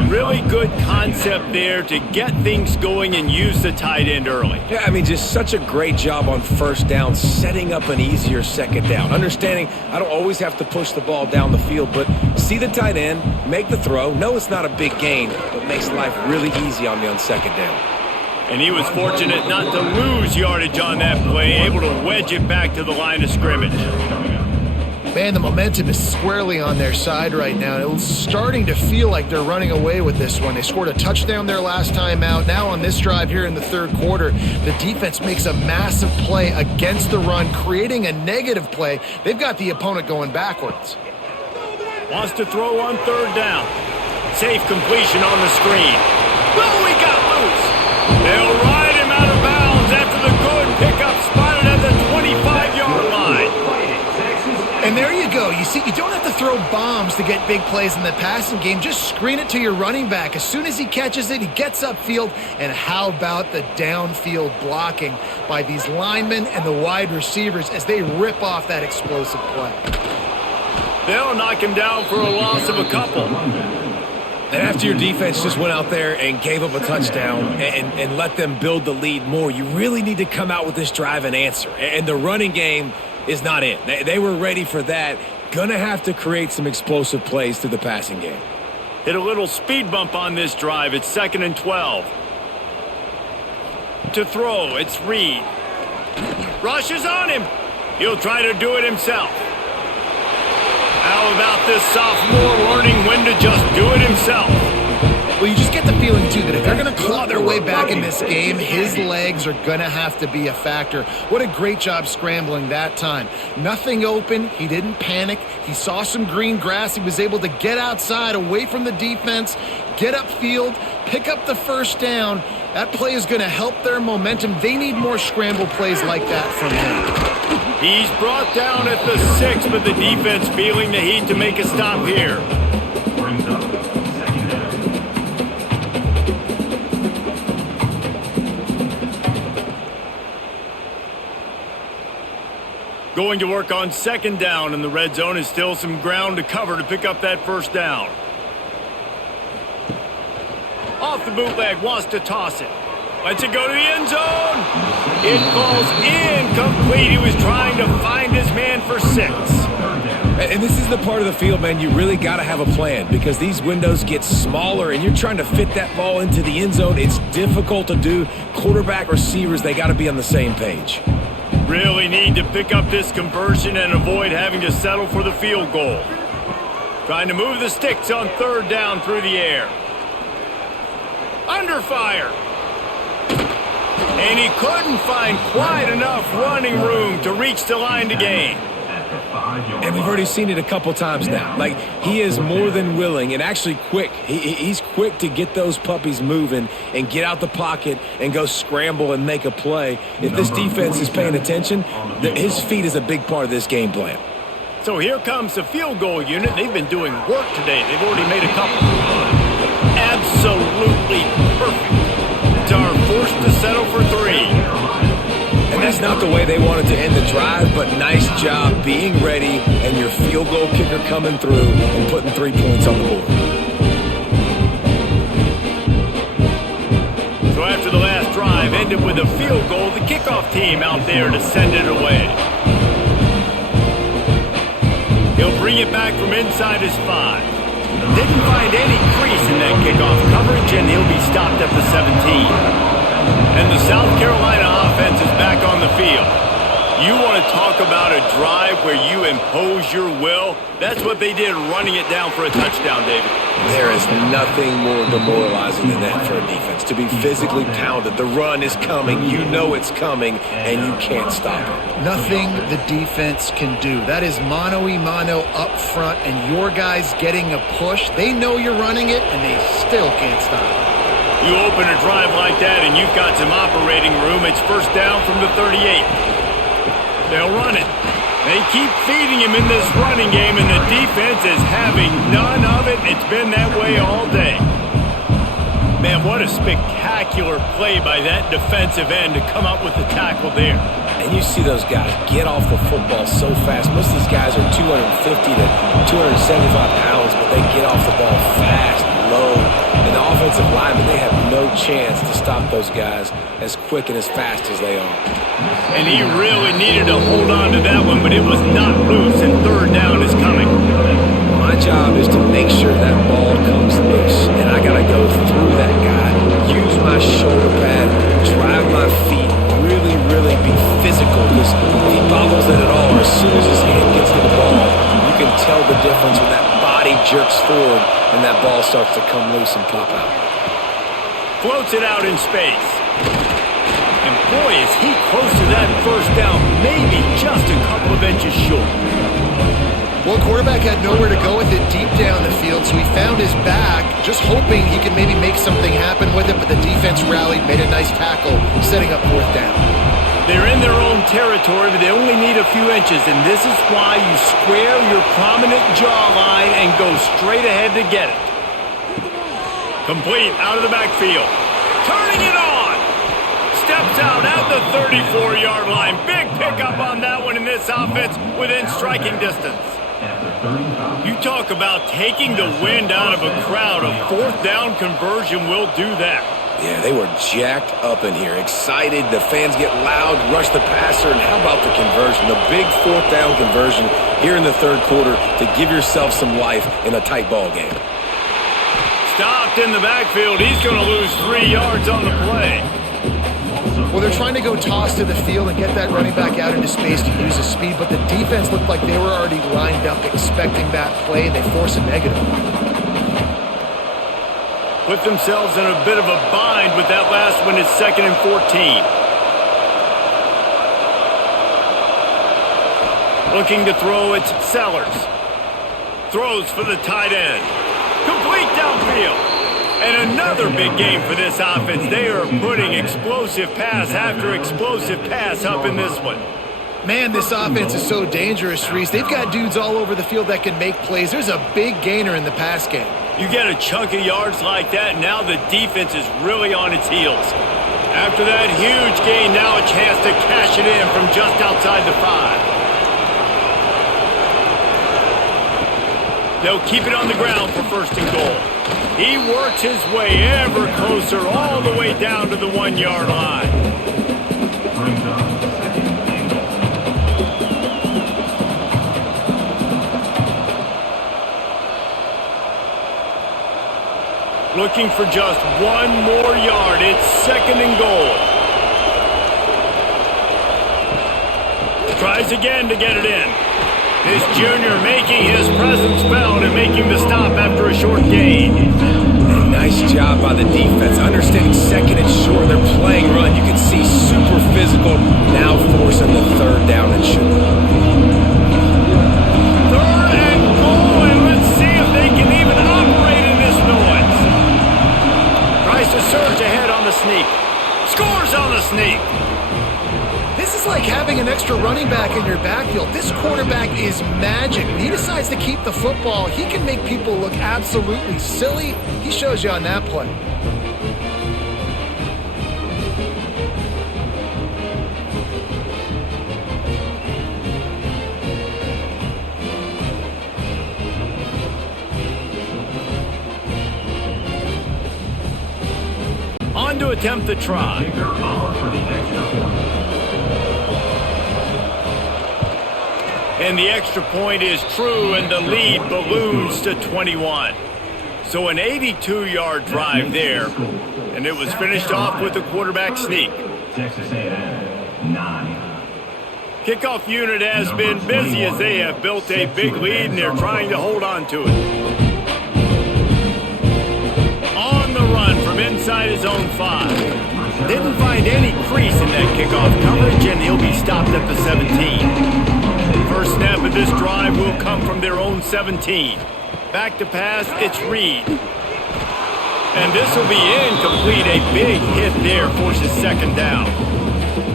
Really good concept there to get things going and use the tight end early. Yeah, I mean, just such a great job on first down, setting up an easier second down. Understanding I don't always have to push the ball down the field, but see the tight end, make the throw. No, it's not a big gain, but makes life really easy on me on second down. And he was fortunate not to lose yardage on that play, able to wedge it back to the line of scrimmage. Man, the momentum is squarely on their side right now. It's starting to feel like they're running away with this one. They scored a touchdown their last time out. Now on this drive here in the third quarter, the defense makes a massive play against the run, creating a negative play. They've got the opponent going backwards. Wants to throw on third down. Safe completion on the screen. Oh, he got loose. They'll ride him out of bounds after the good pickup spotted at the 25-yard line. And there you go. You see, you don't have to throw bombs to get big plays in the passing game. Just screen it to your running back. As soon as he catches it, he gets upfield. And how about the downfield blocking by these linemen and the wide receivers as they rip off that explosive play? They'll knock him down for a loss of a couple. And after your defense just went out there and gave up a touchdown and let them build the lead more, you really need to come out with this drive and answer. And the running game is not it. They were ready for that. Gonna have to create some explosive plays through the passing game. Hit a little speed bump on this drive. It's 2nd and 12. To throw, it's Reed. Rushes on him. He'll try to do it himself. How about this sophomore learning when to just do it himself? Well, you just get the feeling, too, that if they're going to claw their way back in this game, his legs are going to have to be a factor. What a great job scrambling that time. Nothing open. He didn't panic. He saw some green grass. He was able to get outside, away from the defense, get upfield, pick up the first down. That play is going to help their momentum. They need more scramble plays like that from him. He's brought down at the 6, but the defense feeling the heat to make a stop here. Going to work on 2nd down in the red zone is still some ground to cover to pick up that first down. Off the bootleg, wants to toss it. Lets it go to the end zone. It falls incomplete. He was trying to find his man for 6. And this is the part of the field, man, you really got to have a plan because these windows get smaller and you're trying to fit that ball into the end zone. It's difficult to do. Quarterback, receivers, they got to be on the same page. Really need to pick up this conversion and avoid having to settle for the field goal. Trying to move the sticks on 3rd down through the air. Under fire. And he couldn't find quite enough running room to reach the line to gain. And we've already seen it a couple times now. Like, he is more than willing and actually quick. He's quick to get those puppies moving and get out the pocket and go scramble and make a play. If this defense is paying attention, his feet is a big part of this game plan. So here comes the field goal unit. They've been doing work today. They've already made a couple. Absolutely perfect. Are forced to settle for 3. And that's not not the way they wanted to end the drive, but nice job being ready and your field goal kicker coming through and putting 3 points on the board. So after the last drive ended with a field goal, the kickoff team out there to send it away. He'll bring it back from inside his 5. Didn't find any crease in that kickoff coverage, and he'll be stopped at the 17. And the South Carolina offense is back on the field. You want to talk about a drive where you impose your will? That's what they did running it down for a touchdown, David. There is nothing more demoralizing than that for a defense. To be physically pounded, the run is coming, you know it's coming, and you can't stop it. Nothing the defense can do. That is mano-a-mano up front, and your guys getting a push. They know you're running it, and they still can't stop it. You open a drive like that, and you've got some operating room. It's first down from the 38. They'll run it. They keep feeding him in this running game, and the defense is having none of it. It's been that way all day. Man, what a spectacular play by that defensive end to come up with the tackle there. And you see those guys get off the football so fast. Most of these guys are 250 to 275 pounds, but they get off the ball fast, low. And the offensive linemen, they have no chance to stop those guys as quick and as fast as they are. And he really needed to hold on to that one, but it was not loose, and third down is coming. My job is to make sure that ball comes loose, and I got to go through that guy, use my shoulder pad, drive my feet, really be physical, because if he bobbles it at all, or as soon as his hand gets to the ball, you can tell the difference when that body jerks forward and that ball starts to come loose and pop out. Floats it out in space. And boy, is he close to that first down, maybe just a couple of inches short. Well, quarterback had nowhere to go with it deep down the field, so he found his back, just hoping he could maybe make something happen with it, but the defense rallied, made a nice tackle, setting up fourth down. They're in their own territory, but they only need a few inches, and this is why you square your prominent jawline and go straight ahead to get it. Complete out of the backfield. Turning it on. Steps out at the 34-yard line. Big pickup on that one in this offense within striking distance. You talk about taking the wind out of a crowd. A fourth down conversion will do that. Yeah, they were jacked up in here, excited. The fans get loud, rush the passer, and how about the conversion? The big fourth down conversion here in the third quarter to give yourself some life in a tight ball game. Stopped in the backfield. He's going to lose 3 yards on the play. Well, they're trying to go toss to the field and get that running back out into space to use his speed, but the defense looked like they were already lined up expecting that play, and they force a negative. Put themselves in a bit of a bind with that last one. It's 2nd and 14. Looking to throw, it's Sellers. Throws for the tight end. Complete downfield. And another big game for this offense. They are putting explosive pass after explosive pass up in this one. Man, this offense is so dangerous, Reese. They've got dudes all over the field that can make plays. There's a big gainer in the pass game. You get a chunk of yards like that, now the defense is really on its heels. After that huge gain, now a chance to cash it in from just outside the 5. They'll keep it on the ground for first and goal. He works his way ever closer all the way down to the 1-yard line. Looking for just 1 more yard. It's 2nd and goal. Tries again to get it in. This junior making his presence felt and making the stop after a short gain. Nice job by the defense. Understanding 2nd and short. They're playing run. You can see super physical. Now forcing the 3rd down and short. 3rd and goal, and let's see if they can even operate in this noise. Tries to surge ahead on the sneak. Scores on the sneak. This is like having an extra running back in your backfield. This quarterback is magic. When he decides to keep the football, he can make people look absolutely silly. He shows you on that play. one to attempt the try. And the extra point is true, and the lead balloons to 21. So an 82-yard drive there, and it was finished off with a quarterback sneak. Texas A&M, 9. Kickoff unit has been busy as they have built a big lead, and they're trying to hold on to it. On the run from inside his own 5. Didn't find any crease in that kickoff coverage, and he'll be stopped at the 17. First snap of this drive will come from their own 17. Back to pass, it's Reed. And this will be incomplete. A big hit there forces second down.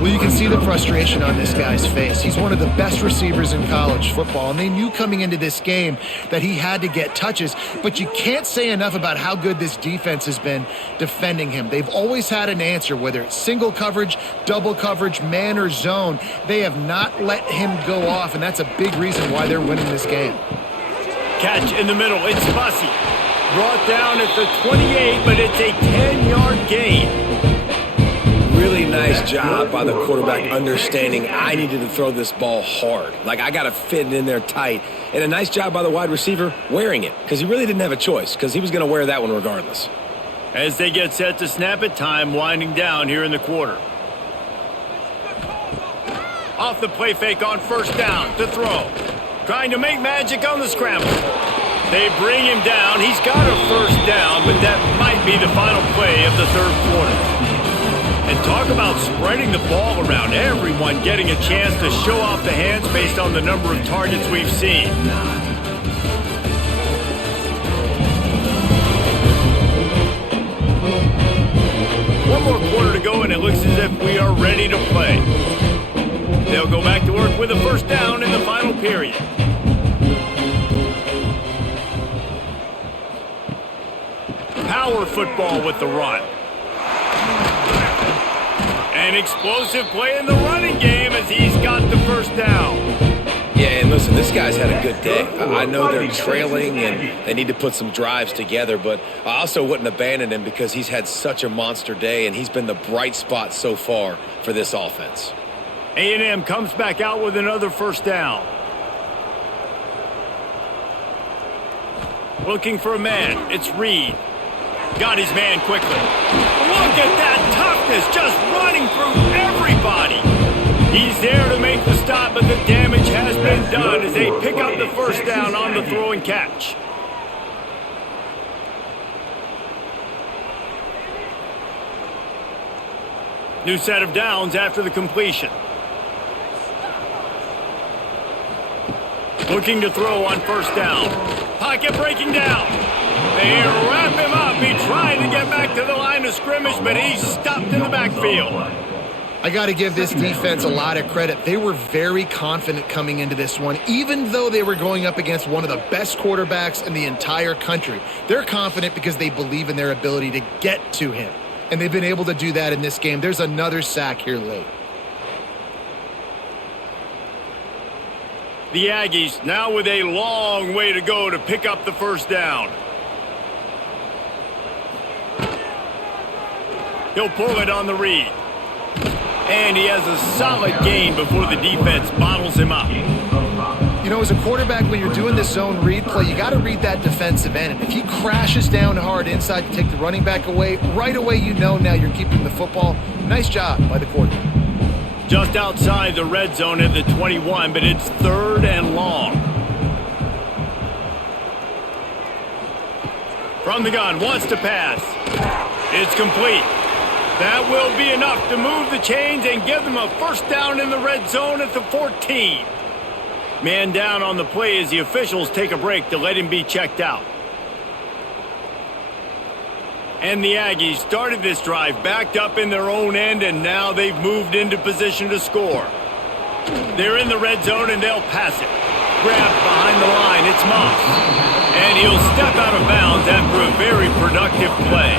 Well, you can see the frustration on this guy's face. He's one of the best receivers in college football, and they knew coming into this game that he had to get touches, but you can't say enough about how good this defense has been defending him. They've always had an answer, whether it's single coverage, double coverage, man or zone. They have not let him go off, and that's a big reason why they're winning this game. Catch in the middle, it's Bussey. Brought down at the 28, but it's a 10-yard gain. Really nice job by the quarterback understanding I needed to throw this ball hard. Like, I got to fit it in there tight. And a nice job by the wide receiver wearing it, because he really didn't have a choice, because he was going to wear that one regardless. As they get set to snap it, time winding down here in the quarter. Off the play fake on first down to throw. Trying to make magic on the scramble. They bring him down. He's got a first down, but that might be the final play of the third quarter. And talk about spreading the ball around. Everyone getting a chance to show off the hands based on the number of targets we've seen. One more quarter to go, and it looks as if we are ready to play. They'll go back to work with a first down in the final period. Power football with the run. An explosive play in the running game as he's got the first down. Yeah, and listen, this guy's had a good day. I know they're trailing and they need to put some drives together, but I also wouldn't abandon him because he's had such a monster day, and he's been the bright spot so far for this offense. A&M comes back out with another first down. Looking for a man. It's Reed. Got his man quickly. Look at that toughness, just running through everybody. He's there to make the stop, but the damage has been done as they pick up the first down on the throw and catch. New set of downs after the completion. Looking to throw on first down. Pocket breaking down. They wrap him up. He tried to get back to the line of scrimmage, but he's stopped in the backfield. I got to give this defense a lot of credit. They were very confident coming into this one, even though they were going up against one of the best quarterbacks in the entire country. They're confident because they believe in their ability to get to him, and they've been able to do that in this game. There's another sack here late. The Aggies now with a long way to go to pick up the first down. He'll pull it on the read. And he has a solid gain before the defense bottles him up. You know, as a quarterback, when you're doing this zone read play, you got to read that defensive end. And if he crashes down hard inside to take the running back away, right away you know now you're keeping the football. Nice job by the quarterback. Just outside the red zone at the 21, but it's third and long. From the gun, wants to pass. It's complete. That will be enough to move the chains and give them a first down in the red zone at the 14. Man down on the play as the officials take a break to let him be checked out. And the Aggies started this drive backed up in their own end, and now they've moved into position to score. They're in the red zone, and they'll pass it. Grabbed behind the line, it's Moss. And he'll step out of bounds after a very productive play.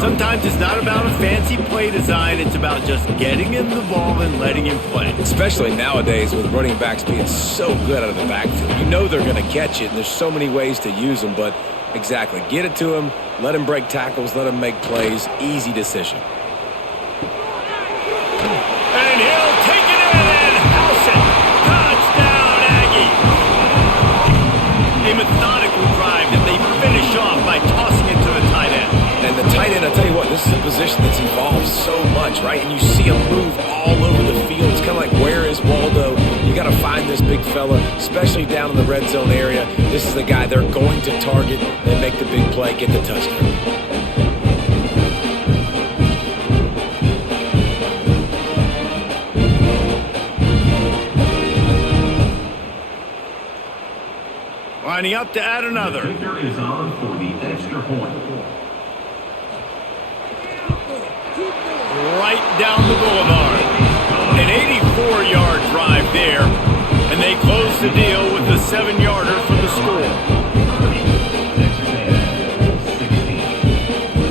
Sometimes it's not about a fancy play design, it's about just getting him the ball and letting him play. Especially nowadays with running backs being so good out of the backfield. You know they're going to catch it, and there's so many ways to use them, but Exactly. Get it to him. Let him break tackles. Let him make plays. Easy decision. And he'll take it in and house it. Touchdown, Aggie. A methodical drive that they finish off by tossing it to the tight end. And the tight end, I'll tell you what, this is a position that's evolved so much, right? And you see him move all over the field. It's kind of like, where is Waldo? You got to find this big fella, especially down in the red zone area. This is the guy they're going to target. They make the big play, get the touchdown. Lining up to add another. The kicker is on for the extra point. Right down the boulevard. An 84-yard drive there. And they close the deal with the 7-yarder for the score.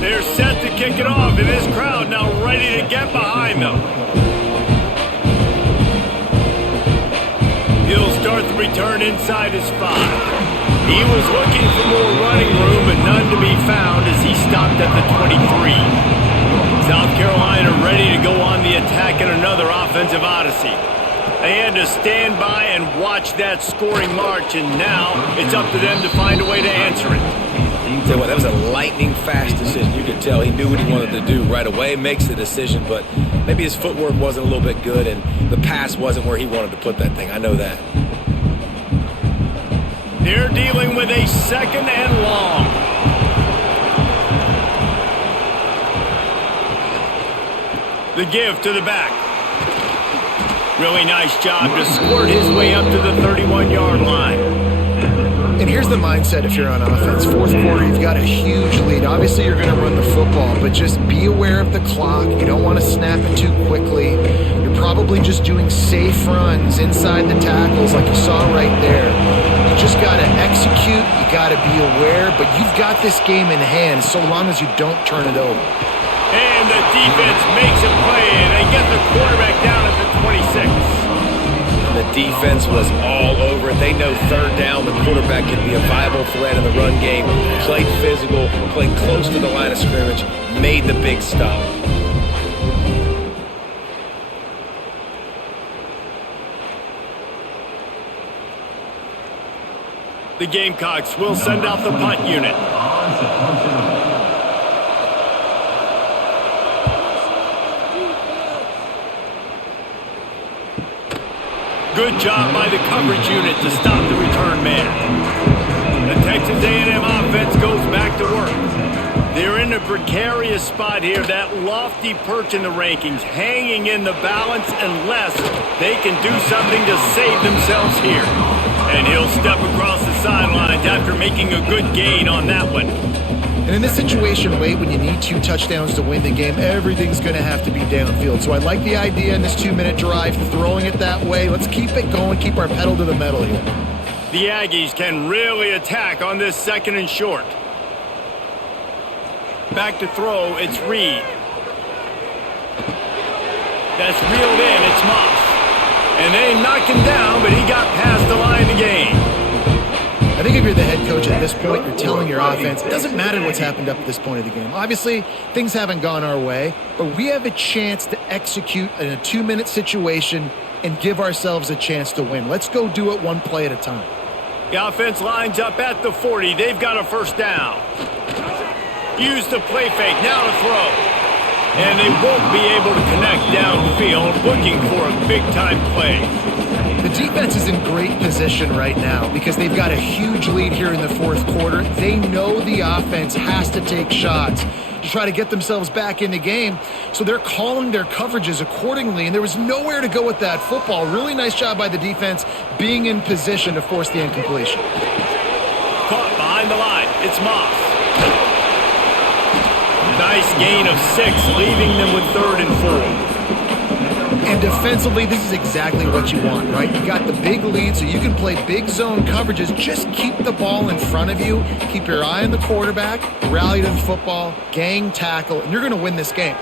They're set to kick it off, and this crowd now ready to get behind them. He'll start the return inside his 5. He was looking for more running room, but none to be found as he stopped at the 23. South Carolina ready to go on the attack in another offensive odyssey. They had to stand by and watch that scoring march, and now it's up to them to find a way to answer it. Tell you what, that was a lightning-fast decision. You could tell he knew what he wanted to do right away, makes the decision, but maybe his footwork wasn't a little bit good, and the pass wasn't where he wanted to put that thing. I know that. They're dealing with a 2nd and long. The give to the back. Really nice job to squirt his way up to the 31-yard line. And here's the mindset if you're on offense. Fourth quarter, you've got a huge lead. Obviously, you're going to run the football, but just be aware of the clock. You don't want to snap it too quickly. You're probably just doing safe runs inside the tackles like you saw right there. You just got to execute. You got to be aware, but you've got this game in hand so long as you don't turn it over. And the defense makes a play, and they get the quarterback down at the 26. The defense was all over it. They know third down, the quarterback could be a viable threat in the run game. Played physical, played close to the line of scrimmage, made the big stop. The Gamecocks will send out the punt unit. Good job by the coverage unit to stop the return man. The Texas A&M offense goes back to work. They're in a precarious spot here, that lofty perch in the rankings, hanging in the balance unless they can do something to save themselves here. And he'll step across the sidelines after making a good gain on that one. And in this situation, late when you need 2 touchdowns to win the game, everything's going to have to be downfield. So I like the idea in this 2-minute drive, throwing it that way. Let's keep it going, keep our pedal to the metal here. The Aggies can really attack on this 2nd and short. Back to throw, it's Reed. That's reeled in, it's Moss. And they knocked him down, but he got past the line to gain. I think if you're the head coach at this point, you're telling your offense, it doesn't matter what's happened up at this point of the game. Obviously, things haven't gone our way, but we have a chance to execute in a 2-minute situation and give ourselves a chance to win. Let's go do it one play at a time. The offense lines up at the 40. They've got a first down. Use the play fake, now to throw. And they won't be able to connect downfield, looking for a big-time play. The defense is in great position right now because they've got a huge lead here in the 4th quarter. They know the offense has to take shots to try to get themselves back in the game. So they're calling their coverages accordingly, and there was nowhere to go with that football. Really nice job by the defense being in position to force the incompletion. Caught behind the line. It's Moss. Nice gain of 6, leaving them with 3rd and 4. And defensively, this is exactly what you want, right? You got the big lead, so you can play big zone coverages. Just keep the ball in front of you. Keep your eye on the quarterback. Rally to the football. Gang tackle. And you're going to win this game.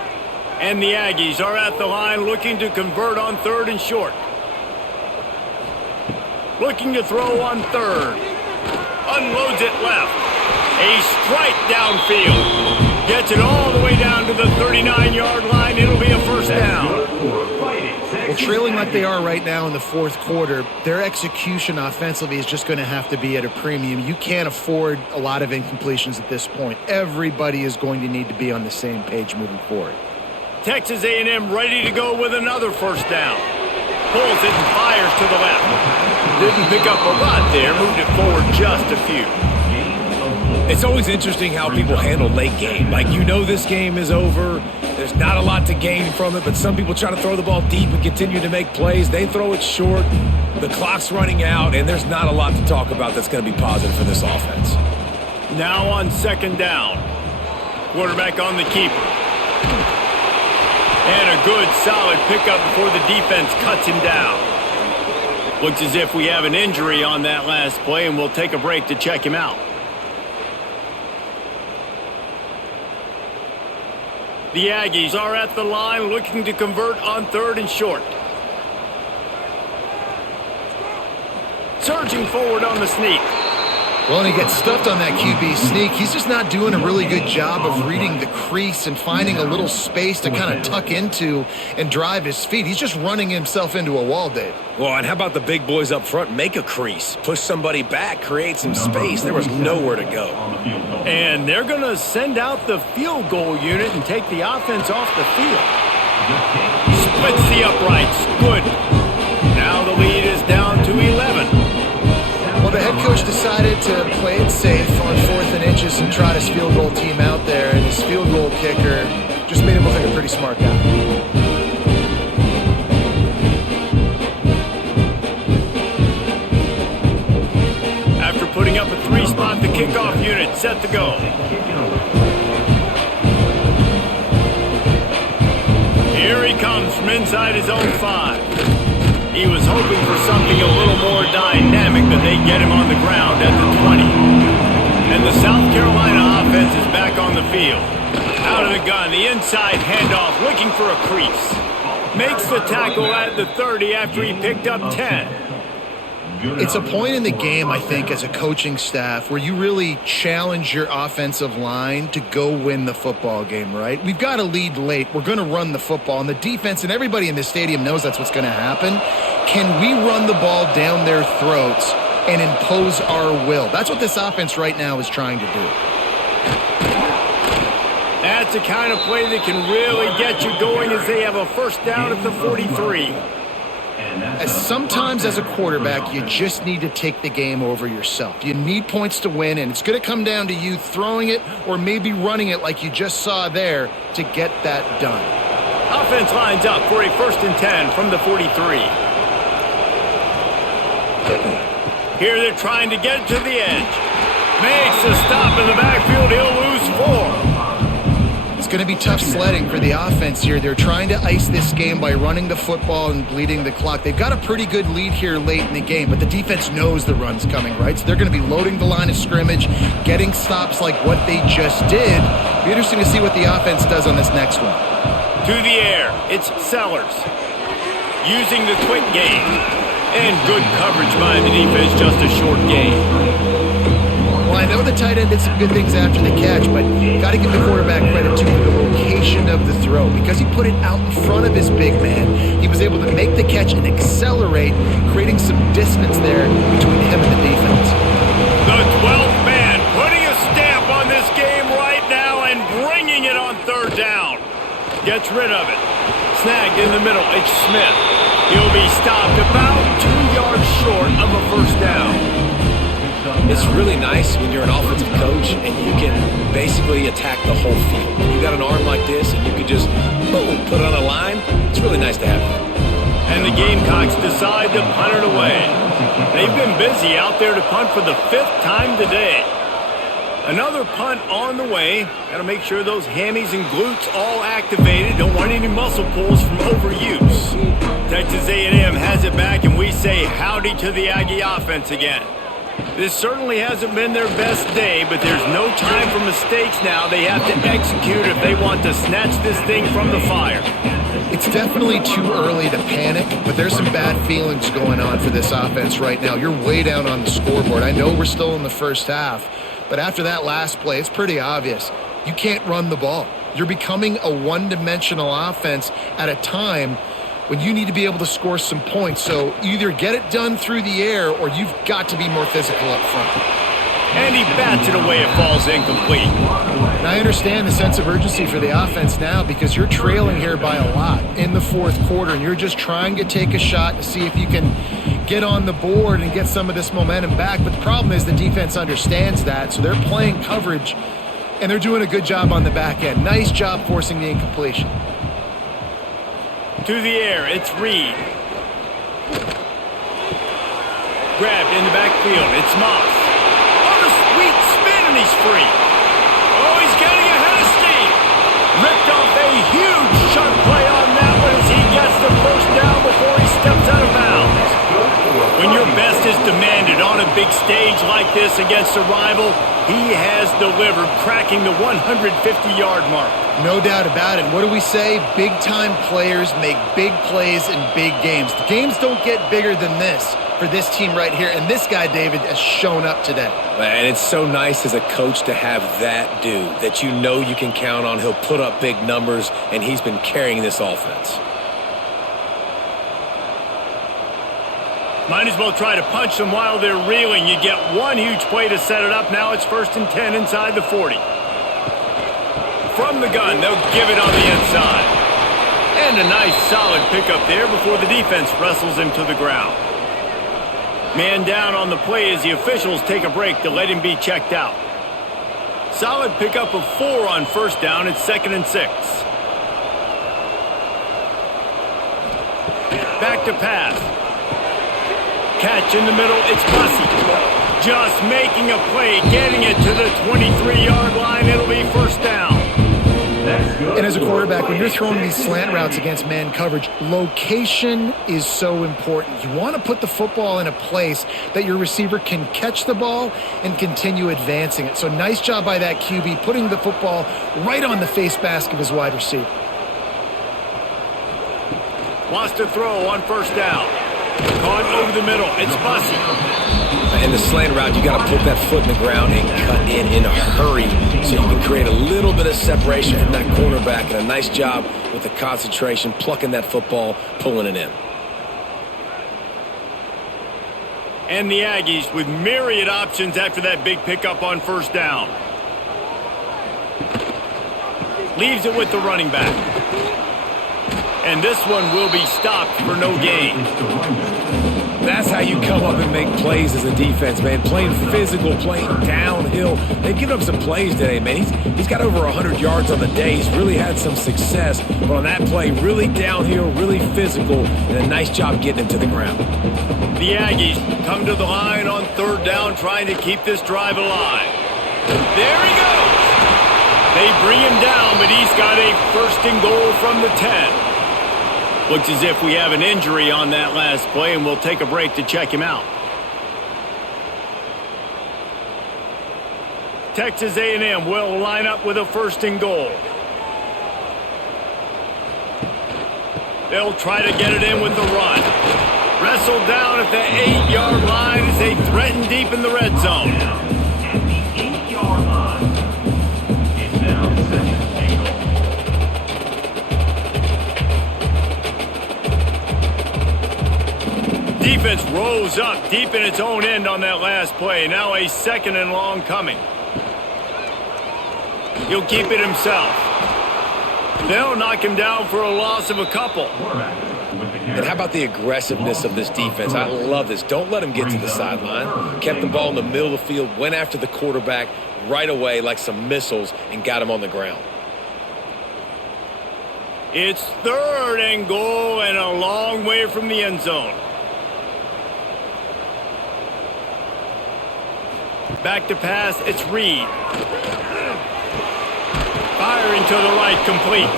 And the Aggies are at the line looking to convert on 3rd and short. Looking to throw on 3rd. Unloads it left. A strike downfield. Gets it all the way down to the 39-yard line. It'll be a first down. Well, trailing like they are right now in the fourth quarter, their execution offensively is just going to have to be at a premium. You can't afford a lot of incompletions at this point. Everybody is going to need to be on the same page moving forward. Texas A&M ready to go with another first down. Pulls it and fires to the left. Didn't pick up a lot there. Moved it forward just a few. It's always interesting how people handle late game. Like, you know this game is over. There's not a lot to gain from it, but some people try to throw the ball deep and continue to make plays. They throw it short. The clock's running out, and there's not a lot to talk about that's going to be positive for this offense. Now on second down. Quarterback on the keeper. And a good, solid pickup before the defense cuts him down. Looks as if we have an injury on that last play, and we'll take a break to check him out. The Aggies are at the line looking to convert on third and short. Surging forward on the sneak. Well, and he gets stuffed on that QB sneak. He's just not doing a really good job of reading the crease and finding a little space to kind of tuck into and drive his feet. He's just running himself into a wall, Dave. Well, and how about the big boys up front? Make a crease. Push somebody back. Create some space. There was nowhere to go. And they're going to send out the field goal unit and take the offense off the field. Splits the uprights. Good. Now the lead is down to 11. Well, the head coach decided to play it safe on 4th and inches and trot his field goal team out there, and his field goal kicker just made him look like a pretty smart guy. After putting up a 3-spot, the kickoff unit set to go. Here he comes from inside his own 5. He was hoping for something a little more dynamic, but they get him on the ground at the 20. And the South Carolina offense is back on the field. Out of the gun, the inside handoff, looking for a crease. Makes the tackle at the 30 after he picked up 10. It's a point in the game, I think, as a coaching staff where you really challenge your offensive line to go win the football game, right? We've got a lead late. We're going to run the football. And the defense and everybody in this stadium knows that's what's going to happen. Can we run the ball down their throats and impose our will? That's what this offense right now is trying to do. That's the kind of play that can really get you going as they have a first down at the 43. Sometimes as a quarterback, you just need to take the game over yourself. You need points to win, and it's going to come down to you throwing it or maybe running it like you just saw there to get that done. Offense lines up for a 1st and 10 from the 43. Here they're trying to get to the edge. Makes a stop in the backfield. He'll lose 4. It's going to be tough sledding for the offense here. They're trying to ice this game by running the football and bleeding the clock. They've got a pretty good lead here late in the game, but the defense knows the run's coming, right? So they're going to be loading the line of scrimmage, getting stops like what they just did. Be interesting to see what the offense does on this next one. To the air, it's Sellers. Using the quick game. And good coverage by the defense, just a short game. Well, I know the tight end did some good things after the catch, but got to give the quarterback credit, too, for the location of the throw. Because he put it out in front of his big man, he was able to make the catch and accelerate, creating some distance there between him and the defense. The 12th man putting a stamp on this game right now and bringing it on 3rd down. Gets rid of it. Snagged in the middle, it's Smith. He'll be stopped about 2 yards short of a first down. It's really nice when you're an offensive coach and you can basically attack the whole field. When you got an arm like this and you can just, boom, put it on a line, it's really nice to have that. And the Gamecocks decide to punt it away. They've been busy out there to punt for the 5th time today. Another punt on the way. Got to make sure those hammies and glutes all activated. Don't want any muscle pulls from overuse. Texas A&M has it back, and we say howdy to the Aggie offense again. This certainly hasn't been their best day, but there's no time for mistakes now. They have to execute if they want to snatch this thing from the fire. It's definitely too early to panic, but there's some bad feelings going on for this offense right now. You're way down on the scoreboard. I know we're still in the first half, But after that last play, it's pretty obvious. You can't run the ball. You're becoming a one-dimensional offense at a time when you need to be able to score some points. So either get it done through the air or you've got to be more physical up front. And he bats it away. It falls incomplete. And I understand the sense of urgency for the offense now because you're trailing here by a lot in the fourth quarter, and you're just trying to take a shot to see if you can get on the board and get some of this momentum back. But the problem is the defense understands that, so they're playing coverage, and they're doing a good job on the back end. Nice job forcing the incompletion. To the air, it's Reed. Grabbed in the backfield, it's Moss. On a sweet spin, and he's free. Oh, he's getting ahead of steam. Ripped off a huge shot play on that one as he gets the first down before he steps out of bounds. When your best is demanded on a big stage like this against a rival, he has delivered, cracking the 150-yard mark. No doubt about it. What do we say? Big-time players make big plays in big games. The games don't get bigger than this for this team right here, and this guy, David, has shown up today. And it's so nice as a coach to have that dude that you know you can count on. He'll put up big numbers, and he's been carrying this offense. Might as well try to punch them while they're reeling. You get one huge play to set it up. Now it's 1st and 10 inside the 40. From the gun, they'll give it on the inside. And a nice solid pickup there before the defense wrestles him to the ground. Man down on the play as the officials take a break to let him be checked out. Solid pickup of 4 on first down. It's 2nd and 6. Back to pass. Catch in the middle, it's Bussey. Just making a play, getting it to the 23-yard line. It'll be first down. And as a quarterback, when you're throwing these slant routes against man coverage, location is so important. You want to put the football in a place that your receiver can catch the ball and continue advancing it. So nice job by that QB, putting the football right on the face mask of his wide receiver. Wants to throw on first down. Caught over the middle. It's Bussey. In the slant route, you got to put that foot in the ground and cut in a hurry so you can create a little bit of separation from that quarterback. And a nice job with the concentration, plucking that football, pulling it in. And the Aggies with myriad options after that big pickup on first down. Leaves it with the running back. And this one will be stopped for no gain. That's how you come up and make plays as a defense, man. Playing physical, playing downhill. They've given up some plays today, man. He's got over 100 yards on the day. He's really had some success. But on that play, really downhill, really physical, and a nice job getting him to the ground. The Aggies come to the line on third down, trying to keep this drive alive. There he goes. They bring him down, but he's got a 1st and goal from the 10. Looks as if we have an injury on that last play, and we'll take a break to check him out. Texas A&M will line up with a 1st and goal. They'll try to get it in with the run. Wrestled down at the 8-yard line as they threaten deep in the red zone. At the 8-yard line. It's now 2nd and goal. Defense rose up deep in its own end on that last play. Now a 2nd and long coming. He'll keep it himself. They'll knock him down for a loss of a couple. And how about the aggressiveness of this defense? I love this. Don't let him get to the sideline. Kept the ball in the middle of the field, went after the quarterback right away like some missiles, and got him on the ground. It's 3rd and goal and a long way from the end zone. Back to pass, it's Reed. Firing to the right, complete.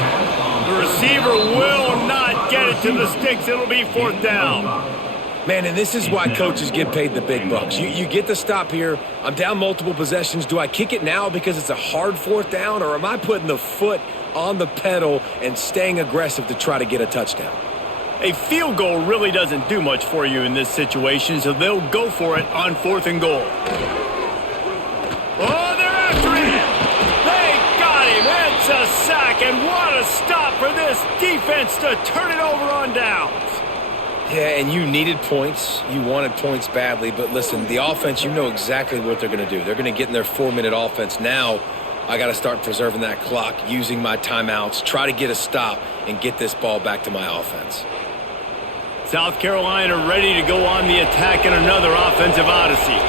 The receiver will not get it to the sticks. It'll be 4th down. Man, and this is why coaches get paid the big bucks. You get the stop here. I'm down multiple possessions. Do I kick it now because it's a hard 4th down, or am I putting the foot on the pedal and staying aggressive to try to get a touchdown? A field goal really doesn't do much for you in this situation, so they'll go for it on 4th and goal. Oh! for this defense to turn it over on downs. Yeah, and you needed points. You wanted points badly. But listen, the offense, you know exactly what they're going to do. They're going to get in their 4-minute offense. Now, I got to start preserving that clock, using my timeouts, try to get a stop, and get this ball back to my offense. South Carolina ready to go on the attack in another offensive odyssey.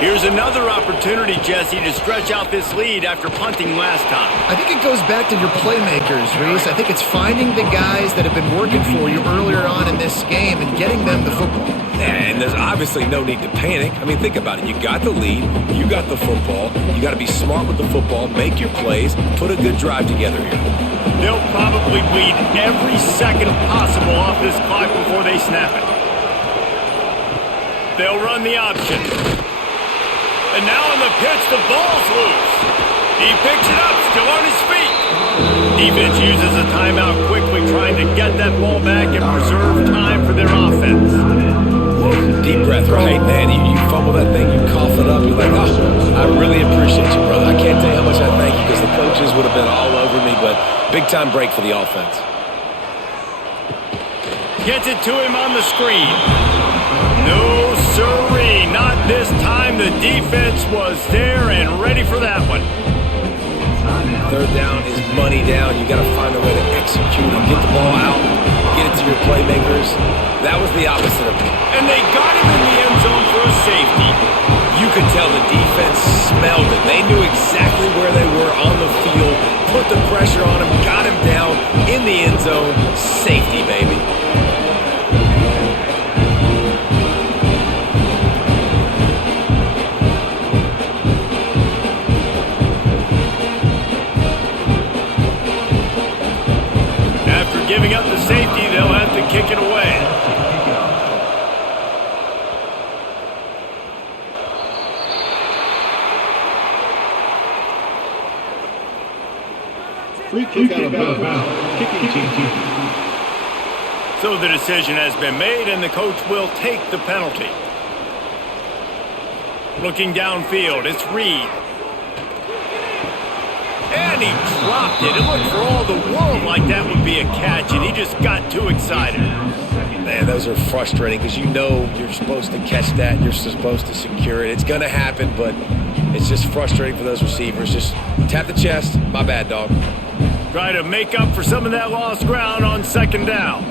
Here's another opportunity, Jesse, to stretch out this lead after punting last time. I think it goes back to your playmakers, Reese. I think it's finding the guys that have been working for you earlier on in this game and getting them the football. And there's obviously no need to panic. I mean, think about it. You got the lead. You got the football. You got to be smart with the football, make your plays, put a good drive together here. They'll probably bleed every second possible off this clock before they snap it. They'll run the option. And now on the pitch, the ball's loose. He picks it up, still on his feet. Defense uses a timeout quickly, trying to get that ball back and preserve time for their offense. Deep breath, right, man? You fumble that thing, you cough it up, you're like, oh, I really appreciate you, brother. I can't tell you how much I thank you because the coaches would have been all over me, but big-time break for the offense. Gets it to him on the screen. No, sirree, not this time. The defense was there and ready for that one. Third down is money down. You got to find a way to execute and get the ball out, get it to your playmakers. That was the opposite of it. And they got him in the end zone for a safety. You could tell the defense smelled it. They knew exactly where they were on the field, put the pressure on him, got him down in the end zone. Safety, baby. Giving up the safety, they'll have to kick it away. Free kick out of bounds. Kicking team. So the decision has been made, and the coach will take the penalty. Looking downfield, it's Reed. And he dropped it. It looked for all the world like that would be a catch, and he just got too excited. Man, those are frustrating because you know you're supposed to catch that and you're supposed to secure it. It's going to happen, but it's just frustrating for those receivers. Just tap the chest. My bad, dog. Try to make up for some of that lost ground on second down.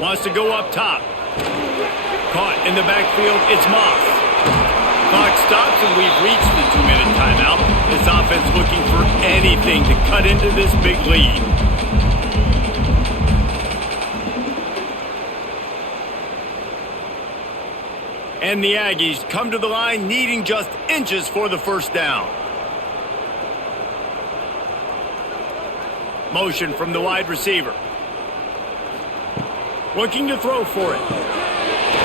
Wants to go up top. Caught in the backfield. It's Moss. Clock stops, and we've reached the 2-minute timeout. This offense looking for anything to cut into this big lead. And the Aggies come to the line needing just inches for the first down. Motion from the wide receiver. Looking to throw for it.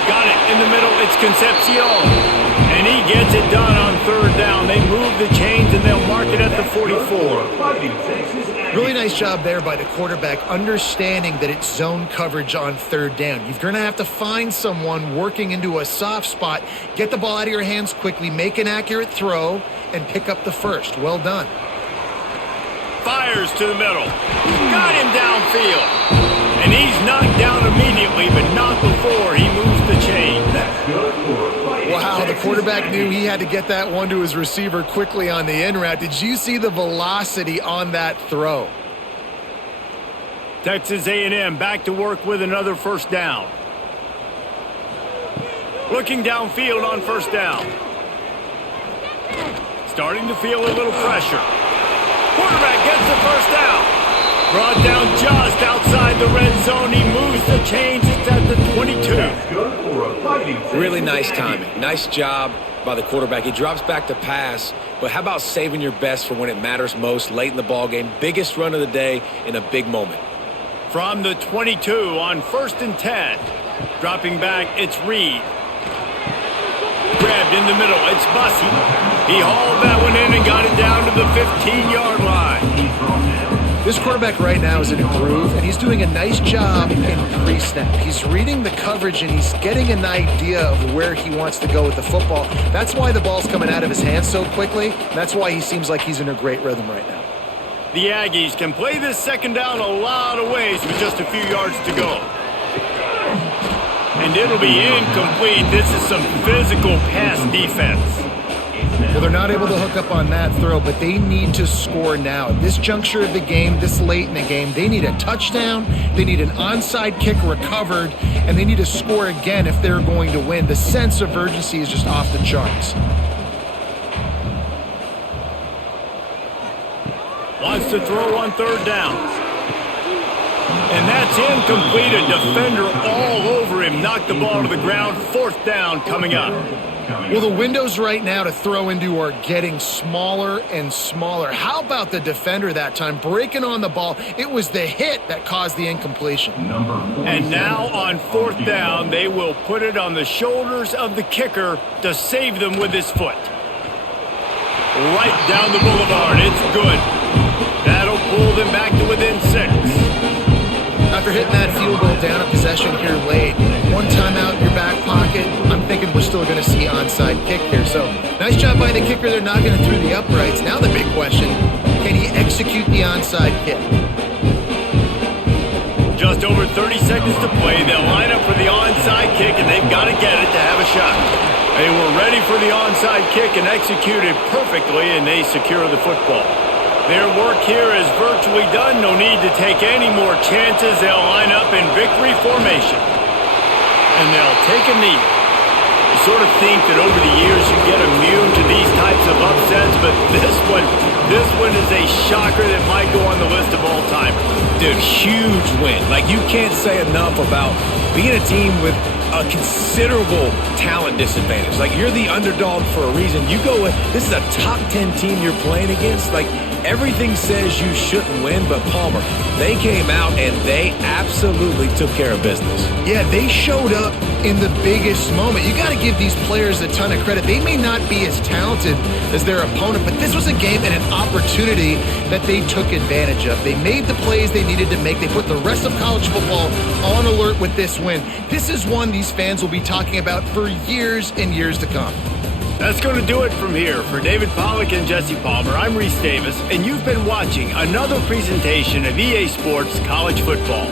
Got it in the middle. It's Concepcion. And he gets it done on third down. They move the chains, and they'll mark it at the 44. Really nice job there by the quarterback, understanding that it's zone coverage on third down. You're going to have to find someone working into a soft spot, get the ball out of your hands quickly, make an accurate throw, and pick up the first. Well done. Fires to the middle. Got him downfield. And he's knocked down immediately, but not before he moves the chain. That's good for Wow, the quarterback knew he had to get that one to his receiver quickly on the in route. Did you see the velocity on that throw? Texas A&M back to work with another first down. Looking downfield on first down. Starting to feel a little pressure. Quarterback gets the first down. Brought down just outside the red zone. He moves the chains. It's at the 22. Really nice timing. Nice job by the quarterback. He drops back to pass, but how about saving your best for when it matters most, late in the ball game? Biggest run of the day in a big moment. From the 22 on 1st and 10. Dropping back, it's Reed. Grabbed in the middle, it's Bussey. He hauled that one in and got it down to the 15-yard line. This quarterback right now is in a groove, and he's doing a nice job in pre-snap. He's reading the coverage, and he's getting an idea of where he wants to go with the football. That's why the ball's coming out of his hands so quickly. That's why he seems like he's in a great rhythm right now. The Aggies can play this second down a lot of ways with just a few yards to go. And it'll be incomplete. This is some physical pass defense. Well, they're not able to hook up on that throw, but they need to score now. At this juncture of the game, this late in the game, they need a touchdown, they need an onside kick recovered, and they need to score again if they're going to win. The sense of urgency is just off the charts. Wants to throw on third down. And that's incomplete. A defender all over him. Knocked the ball to the ground. Fourth down coming up. Well, the windows right now to throw into are getting smaller and smaller. How about the defender that time breaking on the ball? It was the hit that caused the incompletion. And now on fourth down, they will put it on the shoulders of the kicker to save them with his foot. Right down the boulevard. It's good. That'll pull them back to within 6. After hitting that field goal down a possession here late, one timeout in your back pocket, I'm thinking we're still going to see onside kick here. So nice job by the kicker. They're knocking it through the uprights. Now the big question, can he execute the onside kick? Just over 30 seconds to play. They'll line up for the onside kick, and they've got to get it to have a shot. They were ready for the onside kick and executed perfectly, and they secure the football. Their work here is virtually done. No need to take any more chances. They'll line up in victory formation. And they'll take a knee. You sort of think that over the years you get immune to these types of upsets, but this one is a shocker that might go on the list of all time. Dude, huge win. Like, you can't say enough about being a team with a considerable talent disadvantage. Like, you're the underdog for a reason. You go with, this is a top 10 team you're playing against. Like, everything says you shouldn't win, but Palmer, they came out and they absolutely took care of business. Yeah, they showed up in the biggest moment. You got to give these players a ton of credit. They may not be as talented as their opponent, but this was a game and an opportunity that they took advantage of. They made the plays they needed to make. They put the rest of college football on alert with this win. This is one these fans will be talking about for years and years to come. That's going to do it from here. For David Pollack and Jesse Palmer, I'm Reese Davis, and you've been watching another presentation of EA Sports College Football.